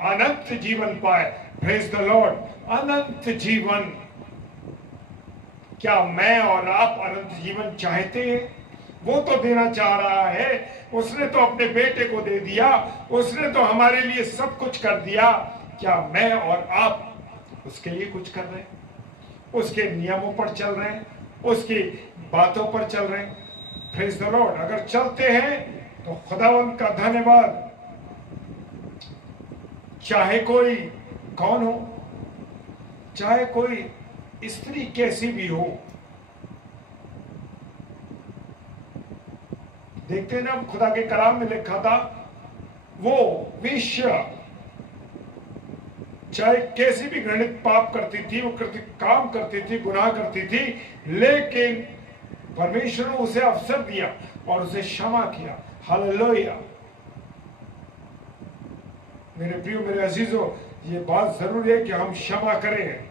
अनंत जीवन पाए। प्रेज द लॉर्ड, अनंत जीवन। क्या मैं और आप अनंत जीवन चाहते हैं? वो तो देना चाह रहा है, उसने तो अपने बेटे को दे दिया, उसने तो हमारे लिए सब कुछ कर दिया। क्या मैं और आप उसके लिए कुछ कर रहे हैं? उसके नियमों पर चल रहे हैं? उसकी बातों पर चल रहे हैं? Praise the Lord. अगर चलते हैं तो खुदावंत का धन्यवाद। चाहे कोई कौन हो, चाहे कोई स्त्री कैसी भी हो, देखते हैं ना खुदा के कलाम में लिखा था, वो वेश्या चाहे कैसी भी घृणित पाप करती थी, वो काम करती थी, गुनाह करती थी, लेकिन परमेश्वर ने उसे अवसर दिया और उसे क्षमा किया। हालेलुया। मेरे प्रियो मेरे अजीजों, ये बात जरूरी है कि हम क्षमा करें।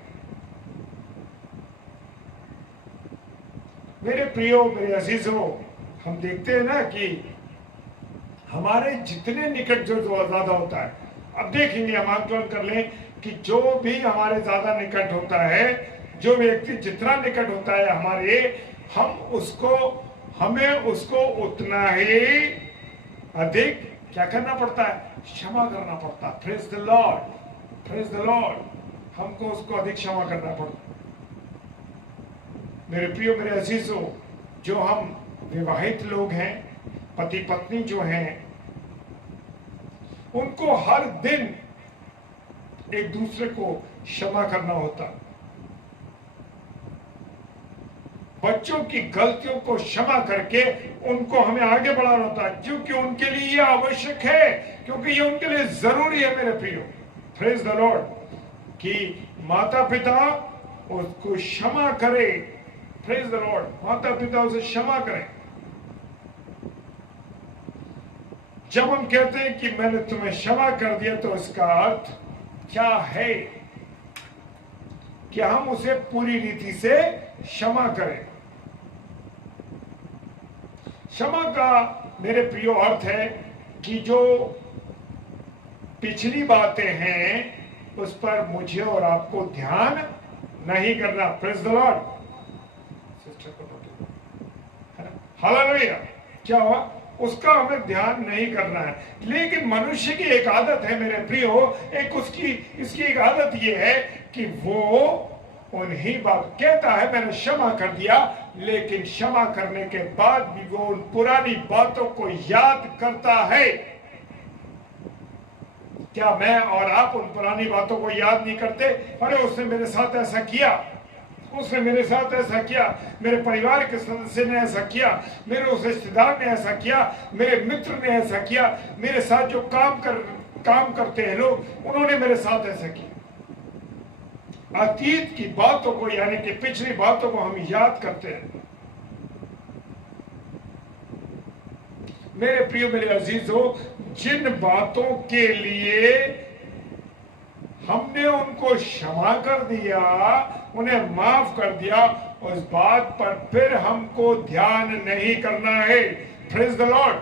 मेरे प्रियो मेरे अजीजों, हम देखते हैं ना कि हमारे जितने निकट जो ज्यादा होता है, अब देखेंगे हम आंकलन कर लें कि जो भी हमारे ज्यादा निकट होता है, जो व्यक्ति जितना निकट होता है हमारे, हमें उसको उतना ही अधिक क्या करना पड़ता है? क्षमा करना पड़ता है। Praise the Lord, praise the Lord. हमको उसको अधिक क्षमा करना पड़ता है। मेरे प्रियो मेरे अजीजों, जो हम विवाहित लोग हैं, पति पत्नी जो हैं, उनको हर दिन एक दूसरे को क्षमा करना होता। बच्चों की गलतियों को क्षमा करके उनको हमें आगे बढ़ाना होता है, क्योंकि उनके लिए यह आवश्यक है, क्योंकि ये उनके लिए जरूरी है। मेरे प्रियो, प्रेज द लॉर्ड, कि माता पिता उसको क्षमा करे। प्रेज द लॉर्ड, माता पिता उसे क्षमा करें। जब हम कहते हैं कि मैंने तुम्हें क्षमा कर दिया, तो इसका अर्थ क्या है? कि हम उसे पूरी रीति से क्षमा करें। क्षमा का मेरे प्रियो अर्थ है कि जो पिछली बातें हैं उस पर मुझे और आपको ध्यान नहीं करना। Praise the Lord. हालेलुया। क्या हुआ? उसका हमें ध्यान नहीं करना है। लेकिन मनुष्य की एक आदत है मेरे प्रियो, इसकी एक आदत ये है कि वो उन्हीं बात कहता है मैंने क्षमा कर दिया, लेकिन क्षमा करने के बाद भी वो उन पुरानी बातों को याद करता है। क्या मैं और आप उन पुरानी बातों को याद नहीं करते? अरे उसने मेरे साथ ऐसा किया, उसने मेरे साथ ऐसा किया, मेरे परिवार के सदस्य ने ऐसा किया, मेरे उस रिश्तेदार ने ऐसा किया, मेरे मित्र ने ऐसा किया, मेरे साथ जो काम करते हैं लोग, उन्होंने मेरे साथ ऐसा किया। अतीत की बातों को, यानी कि पिछली बातों को हम याद करते हैं। मेरे प्रिय मेरे अजीजों, जिन बातों के लिए हमने उनको क्षमा कर दिया, उन्हें माफ कर दिया, उस बात पर फिर हमको ध्यान नहीं करना है। Praise the Lord.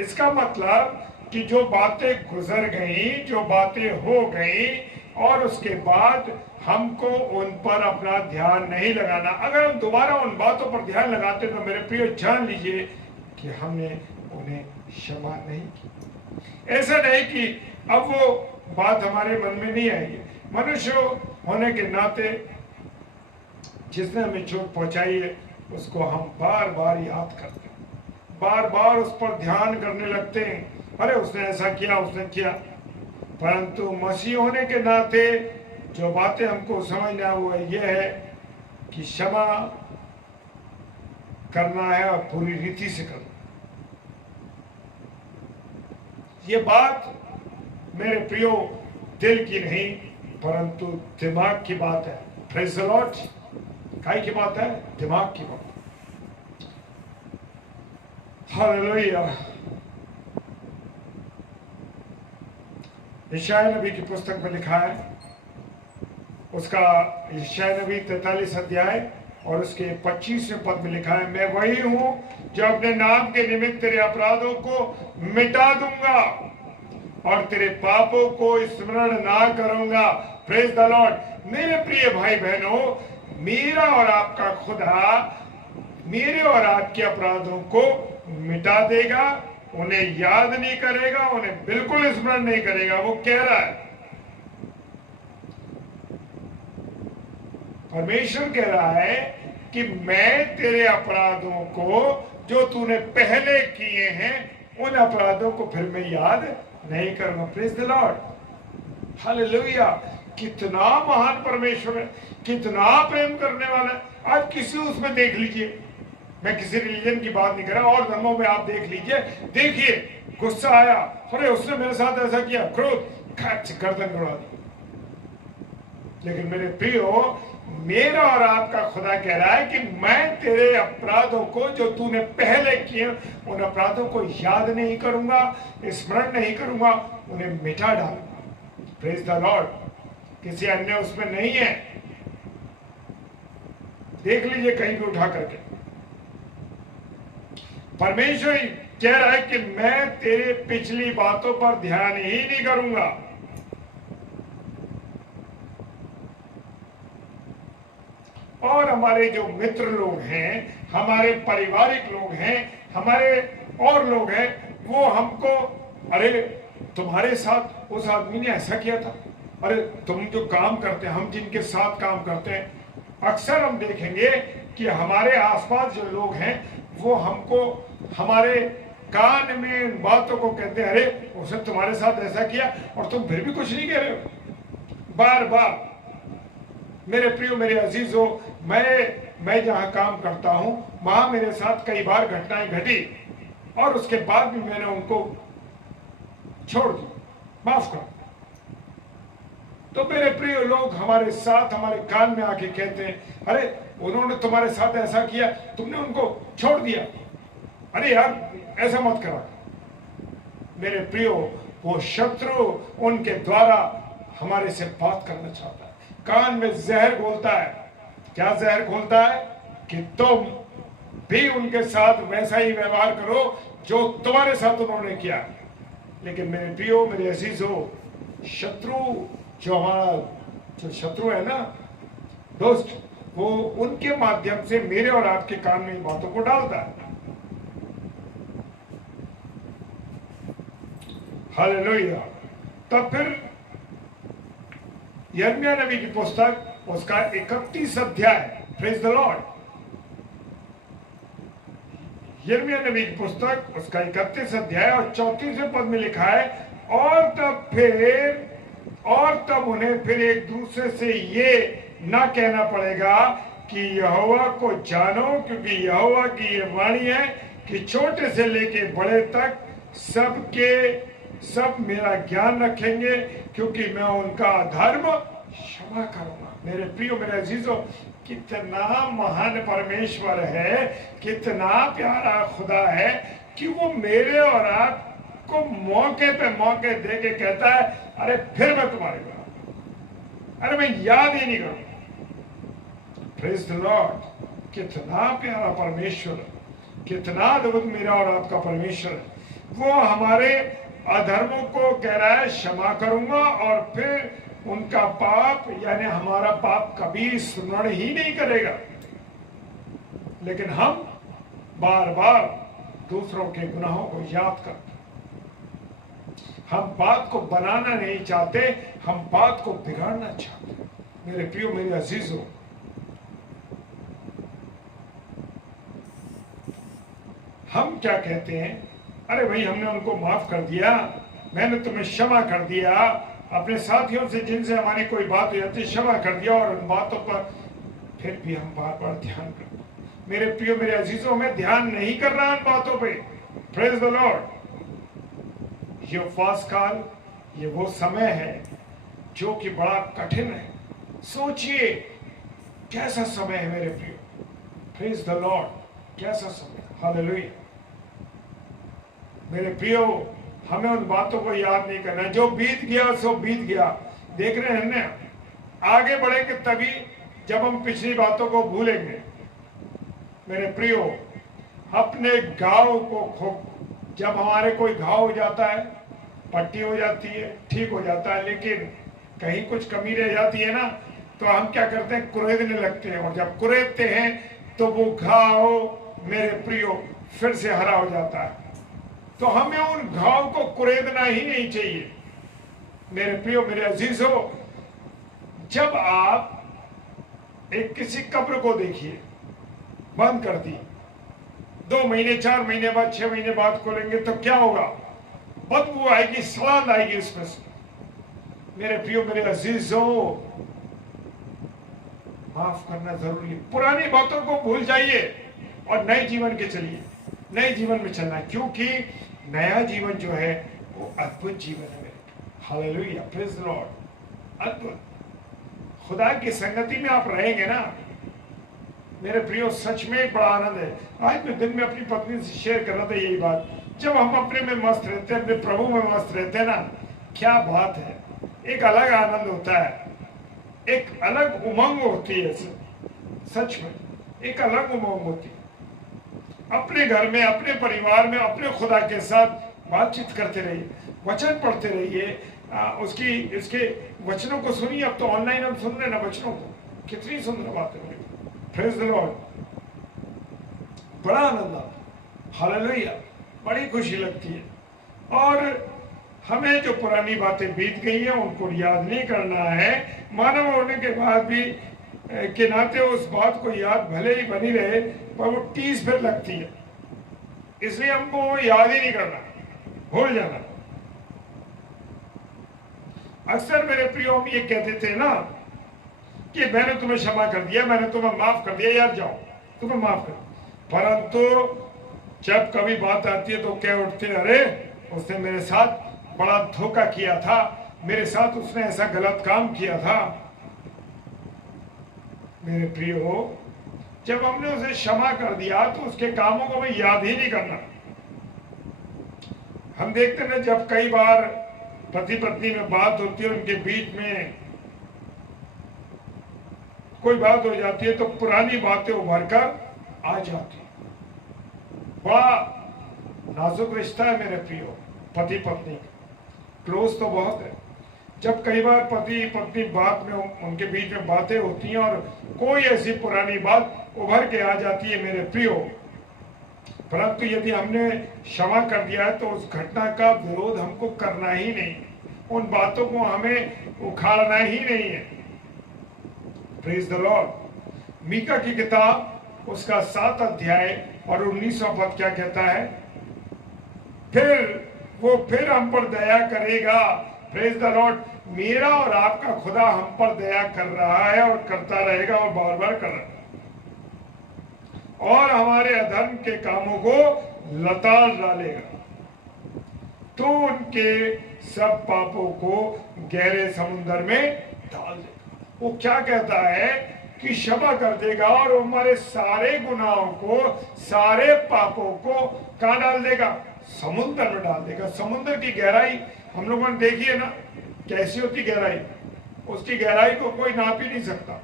इसका मतलब कि जो बातें गुजर गई, जो बातें हो गई, और उसके बाद हमको उन पर अपना ध्यान नहीं लगाना। अगर हम दोबारा उन बातों पर ध्यान लगाते तो मेरे प्रिय जान लीजिए कि हमने उन्हें क्षमा नहीं की। ऐसा नहीं कि अब वो बात हमारे मन में नहीं आएगी। मनुष्य होने के नाते जिसने हमें चोट पहुंचाई है उसको हम बार बार याद करते हैं, बार बार उस पर ध्यान करने लगते हैं। अरे उसने ऐसा किया, उसने किया। परंतु मसीह होने के नाते जो बातें हमको समझना हुआ यह है कि क्षमा करना है और पूरी रीति से करना। ये बात मेरे प्रियो दिल की नहीं परंतु दिमाग की बात है। Praise the Lord. काय की बात है? दिमाग की बात। हालेलुया। यशायाह नबी की पुस्तक में लिखा है, उसका यशायाह नबी 43 अध्याय और उसके 25वें पद में लिखा है, मैं वही हूं जो अपने नाम के निमित्त तेरे अपराधों को मिटा दूंगा और तेरे पापों को स्मरण ना करूंगा। Praise the Lord. मेरे प्रिय भाई बहनों, मेरा और आपका खुदा मेरे और आपके अपराधों को मिटा देगा, उन्हें याद नहीं करेगा, उन्हें बिल्कुल स्मरण नहीं करेगा। वो कह रहा है, परमेश्वर कह रहा है कि मैं तेरे अपराधों को जो तूने पहले किए हैं उन अपराधों को फिर मैं याद नहीं करूंगा। Praise the Lord. हालेलुया। कितना महान परमेश्वर है, कितना प्रेम करने वाला है। आज किसी उसमें देख लीजिए, मैं किसी रिलीजन की बात नहीं कर रहा, और धर्मों में आप देख लीजिए, देखिए गुस्सा आया, अरे उसने मेरे साथ ऐसा किया, क्रोध, गर्दन उड़ा दी। लेकिन मेरे प्रियो, मेरा और आपका खुदा कह रहा है कि मैं तेरे अपराधों को जो तूने पहले किए उन अपराधों को याद नहीं करूंगा, स्मरण नहीं करूंगा, उन्हें मिटा डालूंगा। Praise the Lord. किसी अन्य उसमें नहीं है, देख लीजिए कहीं भी उठा करके। परमेश्वर कह रहा है कि मैं तेरे पिछली बातों पर ध्यान ही नहीं करूंगा। और हमारे जो मित्र लोग हैं, हमारे पारिवारिक लोग हैं, हमारे और लोग हैं, वो हमको, अरे तुम्हारे साथ उस आदमी ने ऐसा किया था, अरे तुम जो काम करते हैं, हम जिनके साथ काम करते हैं, अक्सर हम देखेंगे कि हमारे आसपास जो लोग हैं वो हमको हमारे कान में इन बातों को कहते हैं, अरे उसने तुम्हारे साथ ऐसा किया और तुम फिर भी कुछ नहीं कह रहे हो। बार बार मेरे प्रियो, मेरे अजीजों, मैं जहां काम करता हूं वहां मेरे साथ कई बार घटनाएं घटी और उसके बाद भी मैंने उनको छोड़ दिया, माफ कर। तो मेरे प्रिय लोग हमारे साथ, हमारे कान में आके कहते हैं, अरे उन्होंने तुम्हारे साथ ऐसा किया, तुमने उनको छोड़ दिया, अरे यार ऐसा मत करा। मेरे प्रियो, वो शत्रु उनके द्वारा हमारे से बात करना चाहता है, कान में जहर घोलता है। क्या जहर घोलता है? कि तुम भी उनके साथ वैसा ही व्यवहार करो जो तुम्हारे साथ उन्होंने किया। लेकिन मेरे प्रियो, मेरे अजीजों, शत्रु जो शत्रु है ना, दोस्त, वो उनके माध्यम से मेरे और आपके कान में इन बातों को डालता है। हालेलुया। तब फिर यिर्मयाह नबी की पुस्तक, उसका 31 अध्याय, प्रेज द लॉर्ड। यिर्मयाह नबी की पुस्तक, उसका 31 अध्याय और 34वें पद में लिखा है, और तब उन्हें फिर एक दूसरे से ये ना कहना पड़ेगा कि यहोवा को जानो, क्योंकि यहोवा की ये वाणी है कि छोटे से लेके बड़े तक सब मेरा ज्ञान रखेंगे, क्योंकि मैं उनका अधर्म क्षमा करूंगा। मेरे प्रियो, मेरे अजीजों, कितना महान परमेश्वर है, कितना प्यारा खुदा है कि वो मेरे और आपको मौके पे मौके दे के कहता है, अरे फिर मैं तुम्हारे बराबर, अरे मैं याद ही नहीं करूंगा। Praise the Lord. कितना प्यारा परमेश्वर, कितना अद्भुत मेरा और आपका परमेश्वर। वो हमारे अधर्मों को कह रहा है क्षमा करूंगा, और फिर उनका पाप यानी हमारा पाप कभी स्मरण ही नहीं करेगा। लेकिन हम बार बार दूसरों के गुनाहों को याद करते, हम बात को बनाना नहीं चाहते, हम बात को बिगाड़ना चाहते। मेरे प्रियो, मेरे अजीजों, हम क्या कहते हैं, अरे भाई हमने उनको माफ कर दिया, मैंने तुम्हें क्षमा कर दिया, अपने साथियों से जिनसे हमारी कोई बात हो जाती है क्षमा कर दिया, और उन बातों पर फिर भी हम बार बार ध्यान करते। मेरे प्रियो, मेरे अजीजों, में ध्यान नहीं कर रहा उन बातों पे। Praise the Lord. ये उपवास काल, ये वो समय है जो कि बड़ा कठिन है। सोचिए कैसा समय है मेरे प्रियो। प्रेज द लॉर्ड, कैसा समय, हालेलुया। मेरे प्रियो, हमें उन बातों को याद नहीं करना, जो बीत गया सो बीत गया। देख रहे हैं ना, आगे बढ़ेंगे तभी जब हम पिछली बातों को भूलेंगे। मेरे प्रियो, अपने घाव को जब हमारे कोई घाव हो जाता है, पट्टी हो जाती है, ठीक हो जाता है, लेकिन कहीं कुछ कमी रह जाती है ना, तो हम क्या करते हैं, कुरेदने लगते हैं, और जब कुरेदते हैं तो वो घाव मेरे प्रियो फिर से हरा हो जाता है। तो हमें उन घाव को कुरेदना ही नहीं चाहिए। मेरे प्रियो, मेरे अजीजों, जब आप एक किसी कब्र को देखिए, बंद कर दी, 2 महीने 4 महीने बाद 6 महीने बाद खोलेंगे तो क्या होगा, बदबू आएगी, सड़ांध आएगी उसमें से। मेरे प्रियो, मेरे अजीजों, माफ करना जरूरी है। पुरानी बातों को भूल जाइए और नए जीवन के चलिए, नए जीवन में चलना है, क्योंकि नया जीवन जो है वो अद्भुत जीवन है। Hallelujah, praise the Lord. अद्भुत खुदा की संगति में आप रहेंगे ना मेरे प्रियो, सच में एक बड़ा आनंद है। आज मैं दिन में अपनी पत्नी से शेयर कर रहा था यही बात। जब हम अपने में मस्त रहते हैं, अपने प्रभु में मस्त रहते हैं ना, क्या बात है, एक अलग आनंद होता है, एक अलग उमंग होती है। सच में एक अलग उमंग होती है। अपने घर में, अपने परिवार में, अपने खुदा के साथ बातचीत करते रहिए, वचन पढ़ते रहिए, इसके वचनों को सुनिए। अब तो ऑनलाइन हम सुन रहे हैं ना वचनों को, कितनी सुंदर बात है। प्रेज द लॉर्ड, बड़ा आनंद आता, हालेलुया, बड़ी खुशी लगती है। और हमें जो पुरानी बातें बीत गई हैं उनको याद नहीं करना है। मानव होने के बाद भी के नाते उस बात को याद भले ही बनी रहे, पर वो टीस फिर लगती है, इसलिए हमको वो याद ही नहीं करना, भूल जाना। अक्सर मेरे प्रियो, हम ये कहते थे ना कि मैंने तुम्हें क्षमा कर दिया, मैंने तुम्हें माफ कर दिया, यार जाओ, तुम्हें माफ कर। परंतु जब कभी बात आती है तो क्या उठते, अरे उसने मेरे साथ बड़ा धोखा किया था, मेरे साथ उसने ऐसा गलत काम किया था। मेरे प्रियो, जब हमने उसे क्षमा कर दिया तो उसके कामों को हमें याद ही नहीं करना। हम देखते हैं जब कई बार पति पत्नी में बात होती है, उनके बीच में कोई बात हो जाती है तो पुरानी बातें उभर कर आ जाती है। बड़ा नाजुक रिश्ता है मेरे प्रियो, पति पत्नी, क्लोज तो बहुत है। जब कई बार पति पत्नी बात में, उनके बीच में बातें होती हैं और कोई ऐसी पुरानी बात उभर के आ जाती है मेरे प्रियो, परंतु यदि हमने क्षमा कर दिया है तो उस घटना का विरोध हमको करना ही नहीं, उन बातों को हमें उखाड़ना ही नहीं है। Praise the Lord. मीका की किताब उसका 7 अध्याय और 19वां पद क्या कहता है, फिर हम पर दया करेगा। Praise the Lord. मेरा और आपका खुदा हम पर दया कर रहा है और करता रहेगा और बार बार कर रहा है, और हमारे अधर्म के कामों को लताड़ डालेगा, तो उनके सब पापों को गहरे समुद्र में डाल देगा। वो क्या कहता है कि क्षमा कर देगा और हमारे सारे गुनाहों को, सारे पापों को कहाँ डाल देगा, समुद्र में डाल देगा। समुद्र की गहराई हम लोगों ने देखी है ना, कैसी होती गहराई, उसकी गहराई को कोई नाप ही नहीं सकता।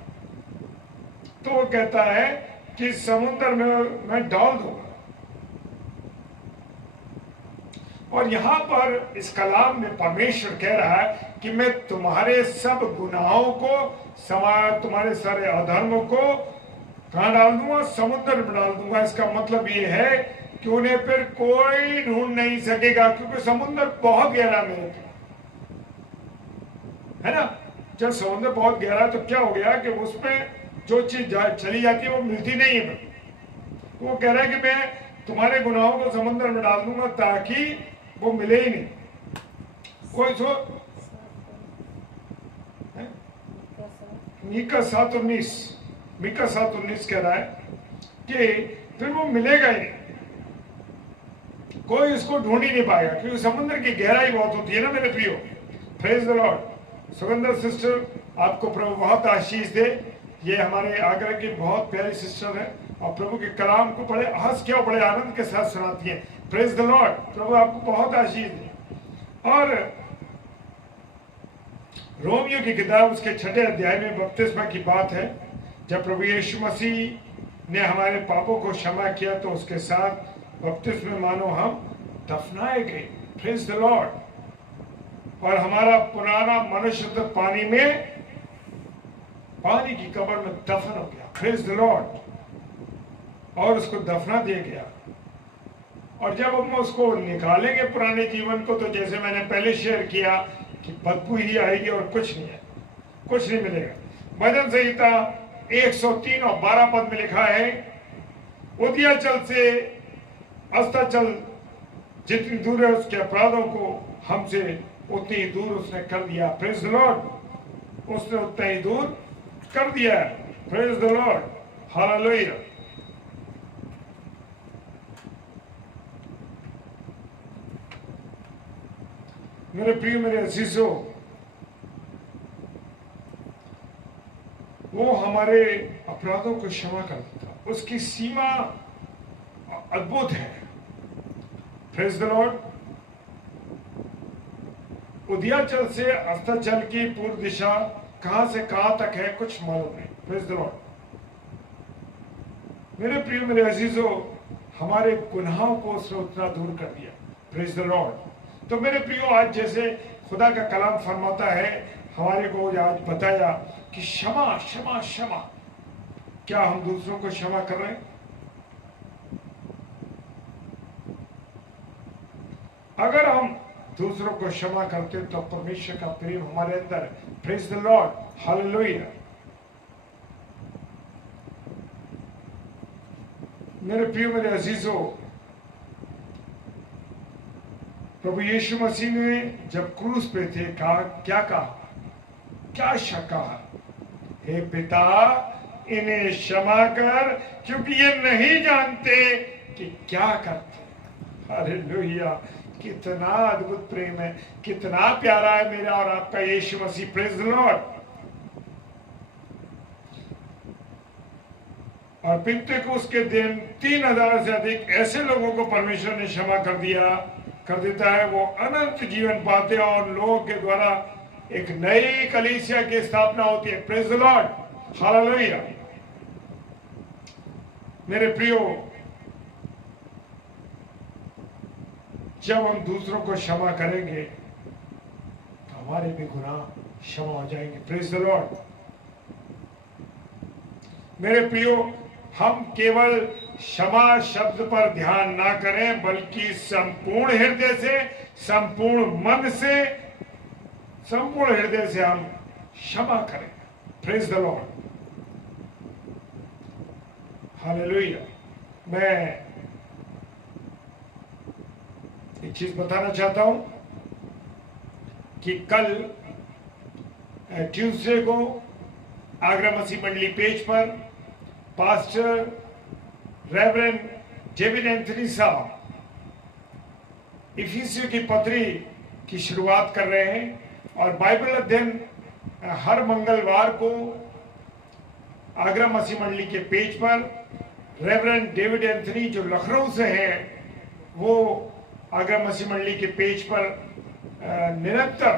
तो वो कहता है कि समुद्र में मैं डाल दूंगा। और यहां पर इस कलाम में परमेश्वर कह रहा है कि मैं तुम्हारे सब गुनाहों को, तुम्हारे सारे अधर्मों को कहां डाल दूंगा? समुद्र में डाल दूंगा। इसका मतलब ये है कि उन्हें फिर कोई ढूंढ नहीं सकेगा, क्योंकि समुद्र बहुत गहरा में है ना। जब समुद्र बहुत गहरा तो क्या हो गया कि उसमें जो चीज चली जाती है वो मिलती नहीं है। तो वो कह रहा है कि मैं तुम्हारे गुनाहों को समुद्र में डाल दूंगा ताकि वो मिले ही नहीं। कोई सो मीका 7:19 कह रहा है कि फिर वो मिलेगा ही नहीं, कोई इसको ढूंढ ही नहीं पाएगा, क्योंकि समुद्र की गहराई बहुत होती है ना मेरे प्रियो। Praise the Lord. Sugandhar sister, आपको प्रभु बहुत आशीष दे। ये हमारे आगरा की बहुत प्यारी सिस्टर है और प्रभु के कलाम को बड़े हंस के और बड़े आनंद के साथ सुनाती है। Praise the Lord. प्रभु आपको बहुत आशीष दे। और रोमियो की किताब उसके 6 अध्याय में बपतिस्मा की बात है। जब प्रभु यीशु मसीह ने हमारे पापों को क्षमा किया तो उसके साथ बपतिस्मा में मानो हम दफनाए गए। Praise the Lord. और हमारा पुराना मनुष्य तो पानी की कब्र में दफन हो गया। Praise the Lord. और उसको दफना दिया गया। और जब हम उसको निकालेंगे पुराने जीवन को, तो जैसे मैंने पहले शेयर किया कि बदबू ही आएगी और कुछ नहीं है, कुछ नहीं मिलेगा। भजन संहिता 103 और 12 पद में लिखा है, उदयाचल से अस्ताचल जितनी दूर है उसके अपराधों को हमसे उतनी ही दूर उसने कर दिया। Praise the Lord. उसने उतना ही दूर कर दिया। Praise the Lord. हालेलुया। मेरे प्रिय, मेरे अजीजों, वो हमारे अपराधों को क्षमा कर देता। उसकी सीमा अद्भुत है। Praise the Lord. उदयाचल से अस्ताचल की पूर्व दिशा कहां से कहां तक है कुछ मालूम नहीं। Praise the Lord. मेरे प्रिय, मेरे अजीजों, हमारे गुनाहों को उसने उतना दूर कर दिया। Praise the Lord. तो मेरे प्रियो, आज जैसे खुदा का कलाम फरमाता है, हमारे को आज बताया कि क्षमा क्षमा क्षमा। क्या हम दूसरों को क्षमा कर रहे हैं? अगर हम दूसरों को क्षमा करते तो परमेश्वर का प्रेम हमारे अंदर है। Praise the Lord. हालेलुया। मेरे प्रियो, मेरे अजीजों, प्रभु यीशु मसीह ने जब क्रूस पे थे क्या कहा? हे पिता, इन्हें क्षमा कर, क्योंकि ये नहीं जानते कि क्या करते। हालेलुया। कितना अद्भुत प्रेम है, कितना प्यारा है मेरा और आपका यीशु मसीह। Praise the Lord. और पिंतेकुस्त के दिन 3000 से अधिक ऐसे लोगों को परमेश्वर ने क्षमा कर देता है। वो अनंत जीवन पाते हैं और लोगों के द्वारा एक नई कलीसिया की स्थापना होती है। Praise the Lord. हालेलुया। मेरे प्रियो, जब हम दूसरों को क्षमा करेंगे तो हमारे भी गुनाह क्षमा हो जाएंगे। Praise the Lord. मेरे प्रियो, हम केवल क्षमा शब्द पर ध्यान ना करें, बल्कि संपूर्ण हृदय से, संपूर्ण मन से, संपूर्ण हृदय से हम क्षमा करें। Praise the Lord. हालेलुया। मैं एक चीज बताना चाहता हूं कि कल ट्यूसडे को आगरा मसीह मंडली पेज पर पास्टर रेवरेंड डेविड एंथनी साहब इफिसियों की पत्री की शुरुआत कर रहे हैं। और बाइबल अध्ययन हर मंगलवार को आगरा मसीह मंडली के पेज पर रेवरेंड डेविड एंथनी जो लखनऊ से हैं, वो आगरा मसीह मंडली के पेज पर निरंतर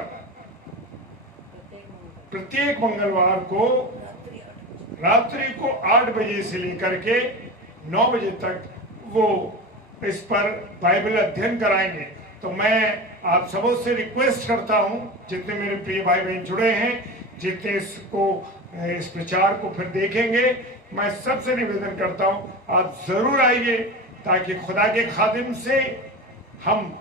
प्रत्येक मंगलवार को रात्रि को 8 बजे से लेकर के 9 बजे तक वो इस पर बाइबल अध्ययन कराएंगे। तो मैं आप सबों से रिक्वेस्ट करता हूं, जितने मेरे प्रिय भाई बहन जुड़े हैं, जितने इस प्रचार को फिर देखेंगे, मैं सबसे निवेदन करता हूं आप जरूर आइए, ताकि खुदा के खादिम से हम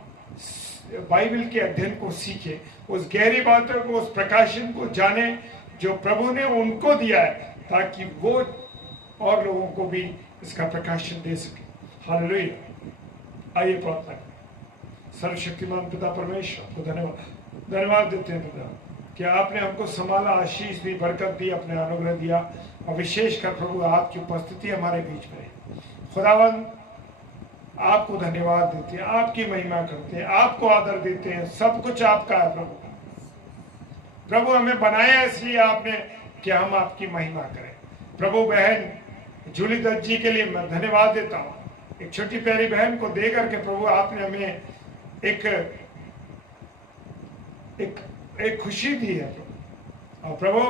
बाइबल के अध्ययन को सीखें, उस गहरी बातों को, उस प्रकाशन को जाने जो प्रभु ने उनको दिया है, ताकि वो और लोगों को भी इसका प्रकाशन दे सके। हालेलुया। आइए प्रार्थना करें। सर्वशक्तिमान पिता परमेश्वर को धन्यवाद देते हैं पिता कि आपने हमको संभाला, आशीष दी, बरकत दी, अपने अनुग्रह दिया, और विशेषकर प्रभु आपकी उपस्थिति हमारे बीच में है। खुदावन आपको धन्यवाद देते हैं, आपकी महिमा करते हैं, आपको आदर देते हैं। सब कुछ आपका है प्रभु। प्रभु हमें बनाया इसलिए आपने कि हम आपकी महिमा करें। प्रभु बहन जूली दत्त जी के लिए मैं धन्यवाद देता हूँ। एक छोटी प्यारी बहन को दे करके प्रभु आपने हमें एक खुशी दी है प्रभु। और प्रभु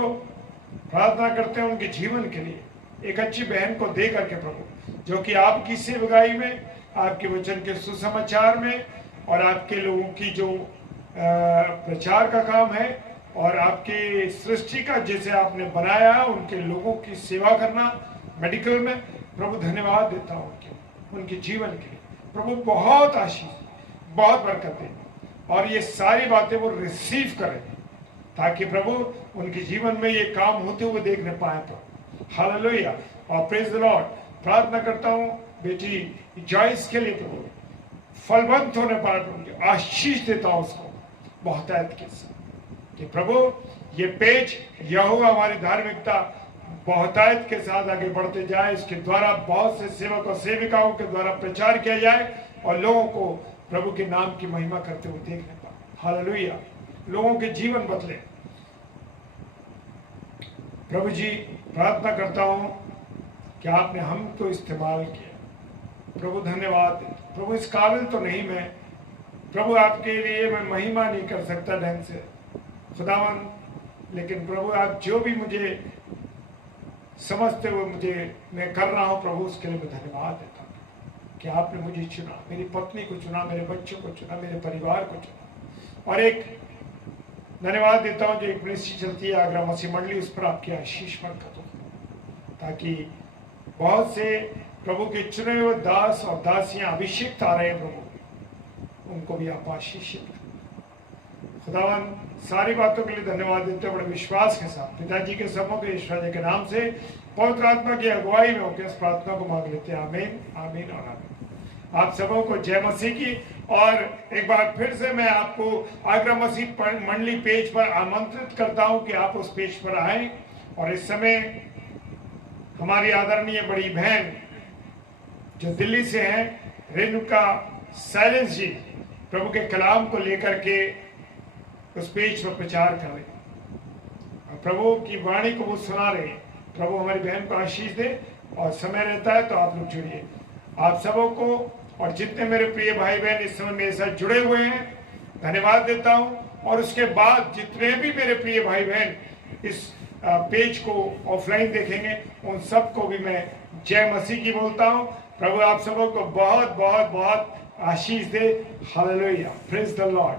प्रार्थना करते हैं उनके जीवन के लिए, एक अच्छी बहन को दे करके प्रभु, जो कि आपकी सेवकाई में, आपके वचन के सुसमाचार में, और आपके लोगों की जो प्रचार का काम है, और आपकी सृष्टि का जैसे आपने बनाया है, उनके लोगों की सेवा करना मेडिकल में, प्रभु धन्यवाद देता हूँ उनके जीवन के लिए। प्रभु बहुत आशीष, बहुत बरकत दे, और ये सारी बातें वो रिसीव करें, ताकि प्रभु उनके जीवन में ये काम होते हुए देखने पाए प्रभु। हालेलुया। और प्रेज द लॉर्ड। प्रार्थना करता हूँ बेटी जॉइस के लिए प्रभु, फलवंत होने पाए प्रभु, आशीष देता हूँ उसको बहुतायत के साथ, कि प्रभु ये पेज यहोवा हमारी धार्मिकता बहुतायत के साथ आगे बढ़ते जाए, इसके द्वारा बहुत से सेवक और सेविकाओं के द्वारा प्रचार किया जाए, और लोगों को प्रभु के नाम की महिमा करते हुए देखने पाए। हालेलुया। लोगों के जीवन बदले। प्रभु जी प्रार्थना करता हूं कि आपने हमको इस्तेमाल किया। प्रभु धन्यवाद। प्रभु इस काबिल तो नहीं मैं, प्रभु आपके लिए मैं महिमा नहीं कर सकता ढंग से खुदावन, लेकिन प्रभु आप जो भी मुझे समझते हुए मैं कर रहा हूं प्रभु, उसके लिए मैं धन्यवाद देता हूं कि आपने मुझे चुना, मेरी पत्नी को चुना, मेरे बच्चों को चुना, मेरे परिवार को चुना। और एक धन्यवाद देता हूं जो एक मिनिस्ट्री चलती है आगरा मसीह मंडली, उस पर आपकी आशीष बरकत हो, ताकि बहुत से प्रभु के चुने हुए दास और दासियां अभिषेक आ रहे हैं प्रभु, उनको भी आप आशीषित करें। खुदावन सारी बातों के लिए धन्यवाद देते हैं बड़े विश्वास के साथ पिताजी के समूह के ईश्वर जी के नाम से पवित्र आत्मा की अगुवाई में होकर इस प्रार्थना को मांग लेते हैं। आमीन, आमीन और आमीन। आप सबों को जय मसीह की। और एक बार फिर से मैं आपको आगरा मसीह मंडली पेज पर आमंत्रित करता हूं कि आप उस पेज पर आएं। और इस समय हमारी आदरणीय बड़ी बहन जो दिल्ली से हैं, रेणुका साइलेंस जी, प्रभु के कलाम को लेकर के उस पेज पर प्रचार कर रहे हैं, प्रभु की वाणी को वो सुना रहे हैं। प्रभु हमारी बहन को आशीष दे, और समय रहता है तो आप लोग जुड़िए। आप सबों को और जितने मेरे प्रिय भाई बहन इस समय मेरे साथ जुड़े हुए हैं, धन्यवाद देता हूं। और उसके बाद जितने भी मेरे प्रिय भाई बहन इस पेज को ऑफलाइन देखेंगे, उन सबको भी मैं जय मसीह की बोलता हूं। प्रभु आप सबों को बहुत बहुत बहुत आशीष दे। हालेलुया। Praise the Lord.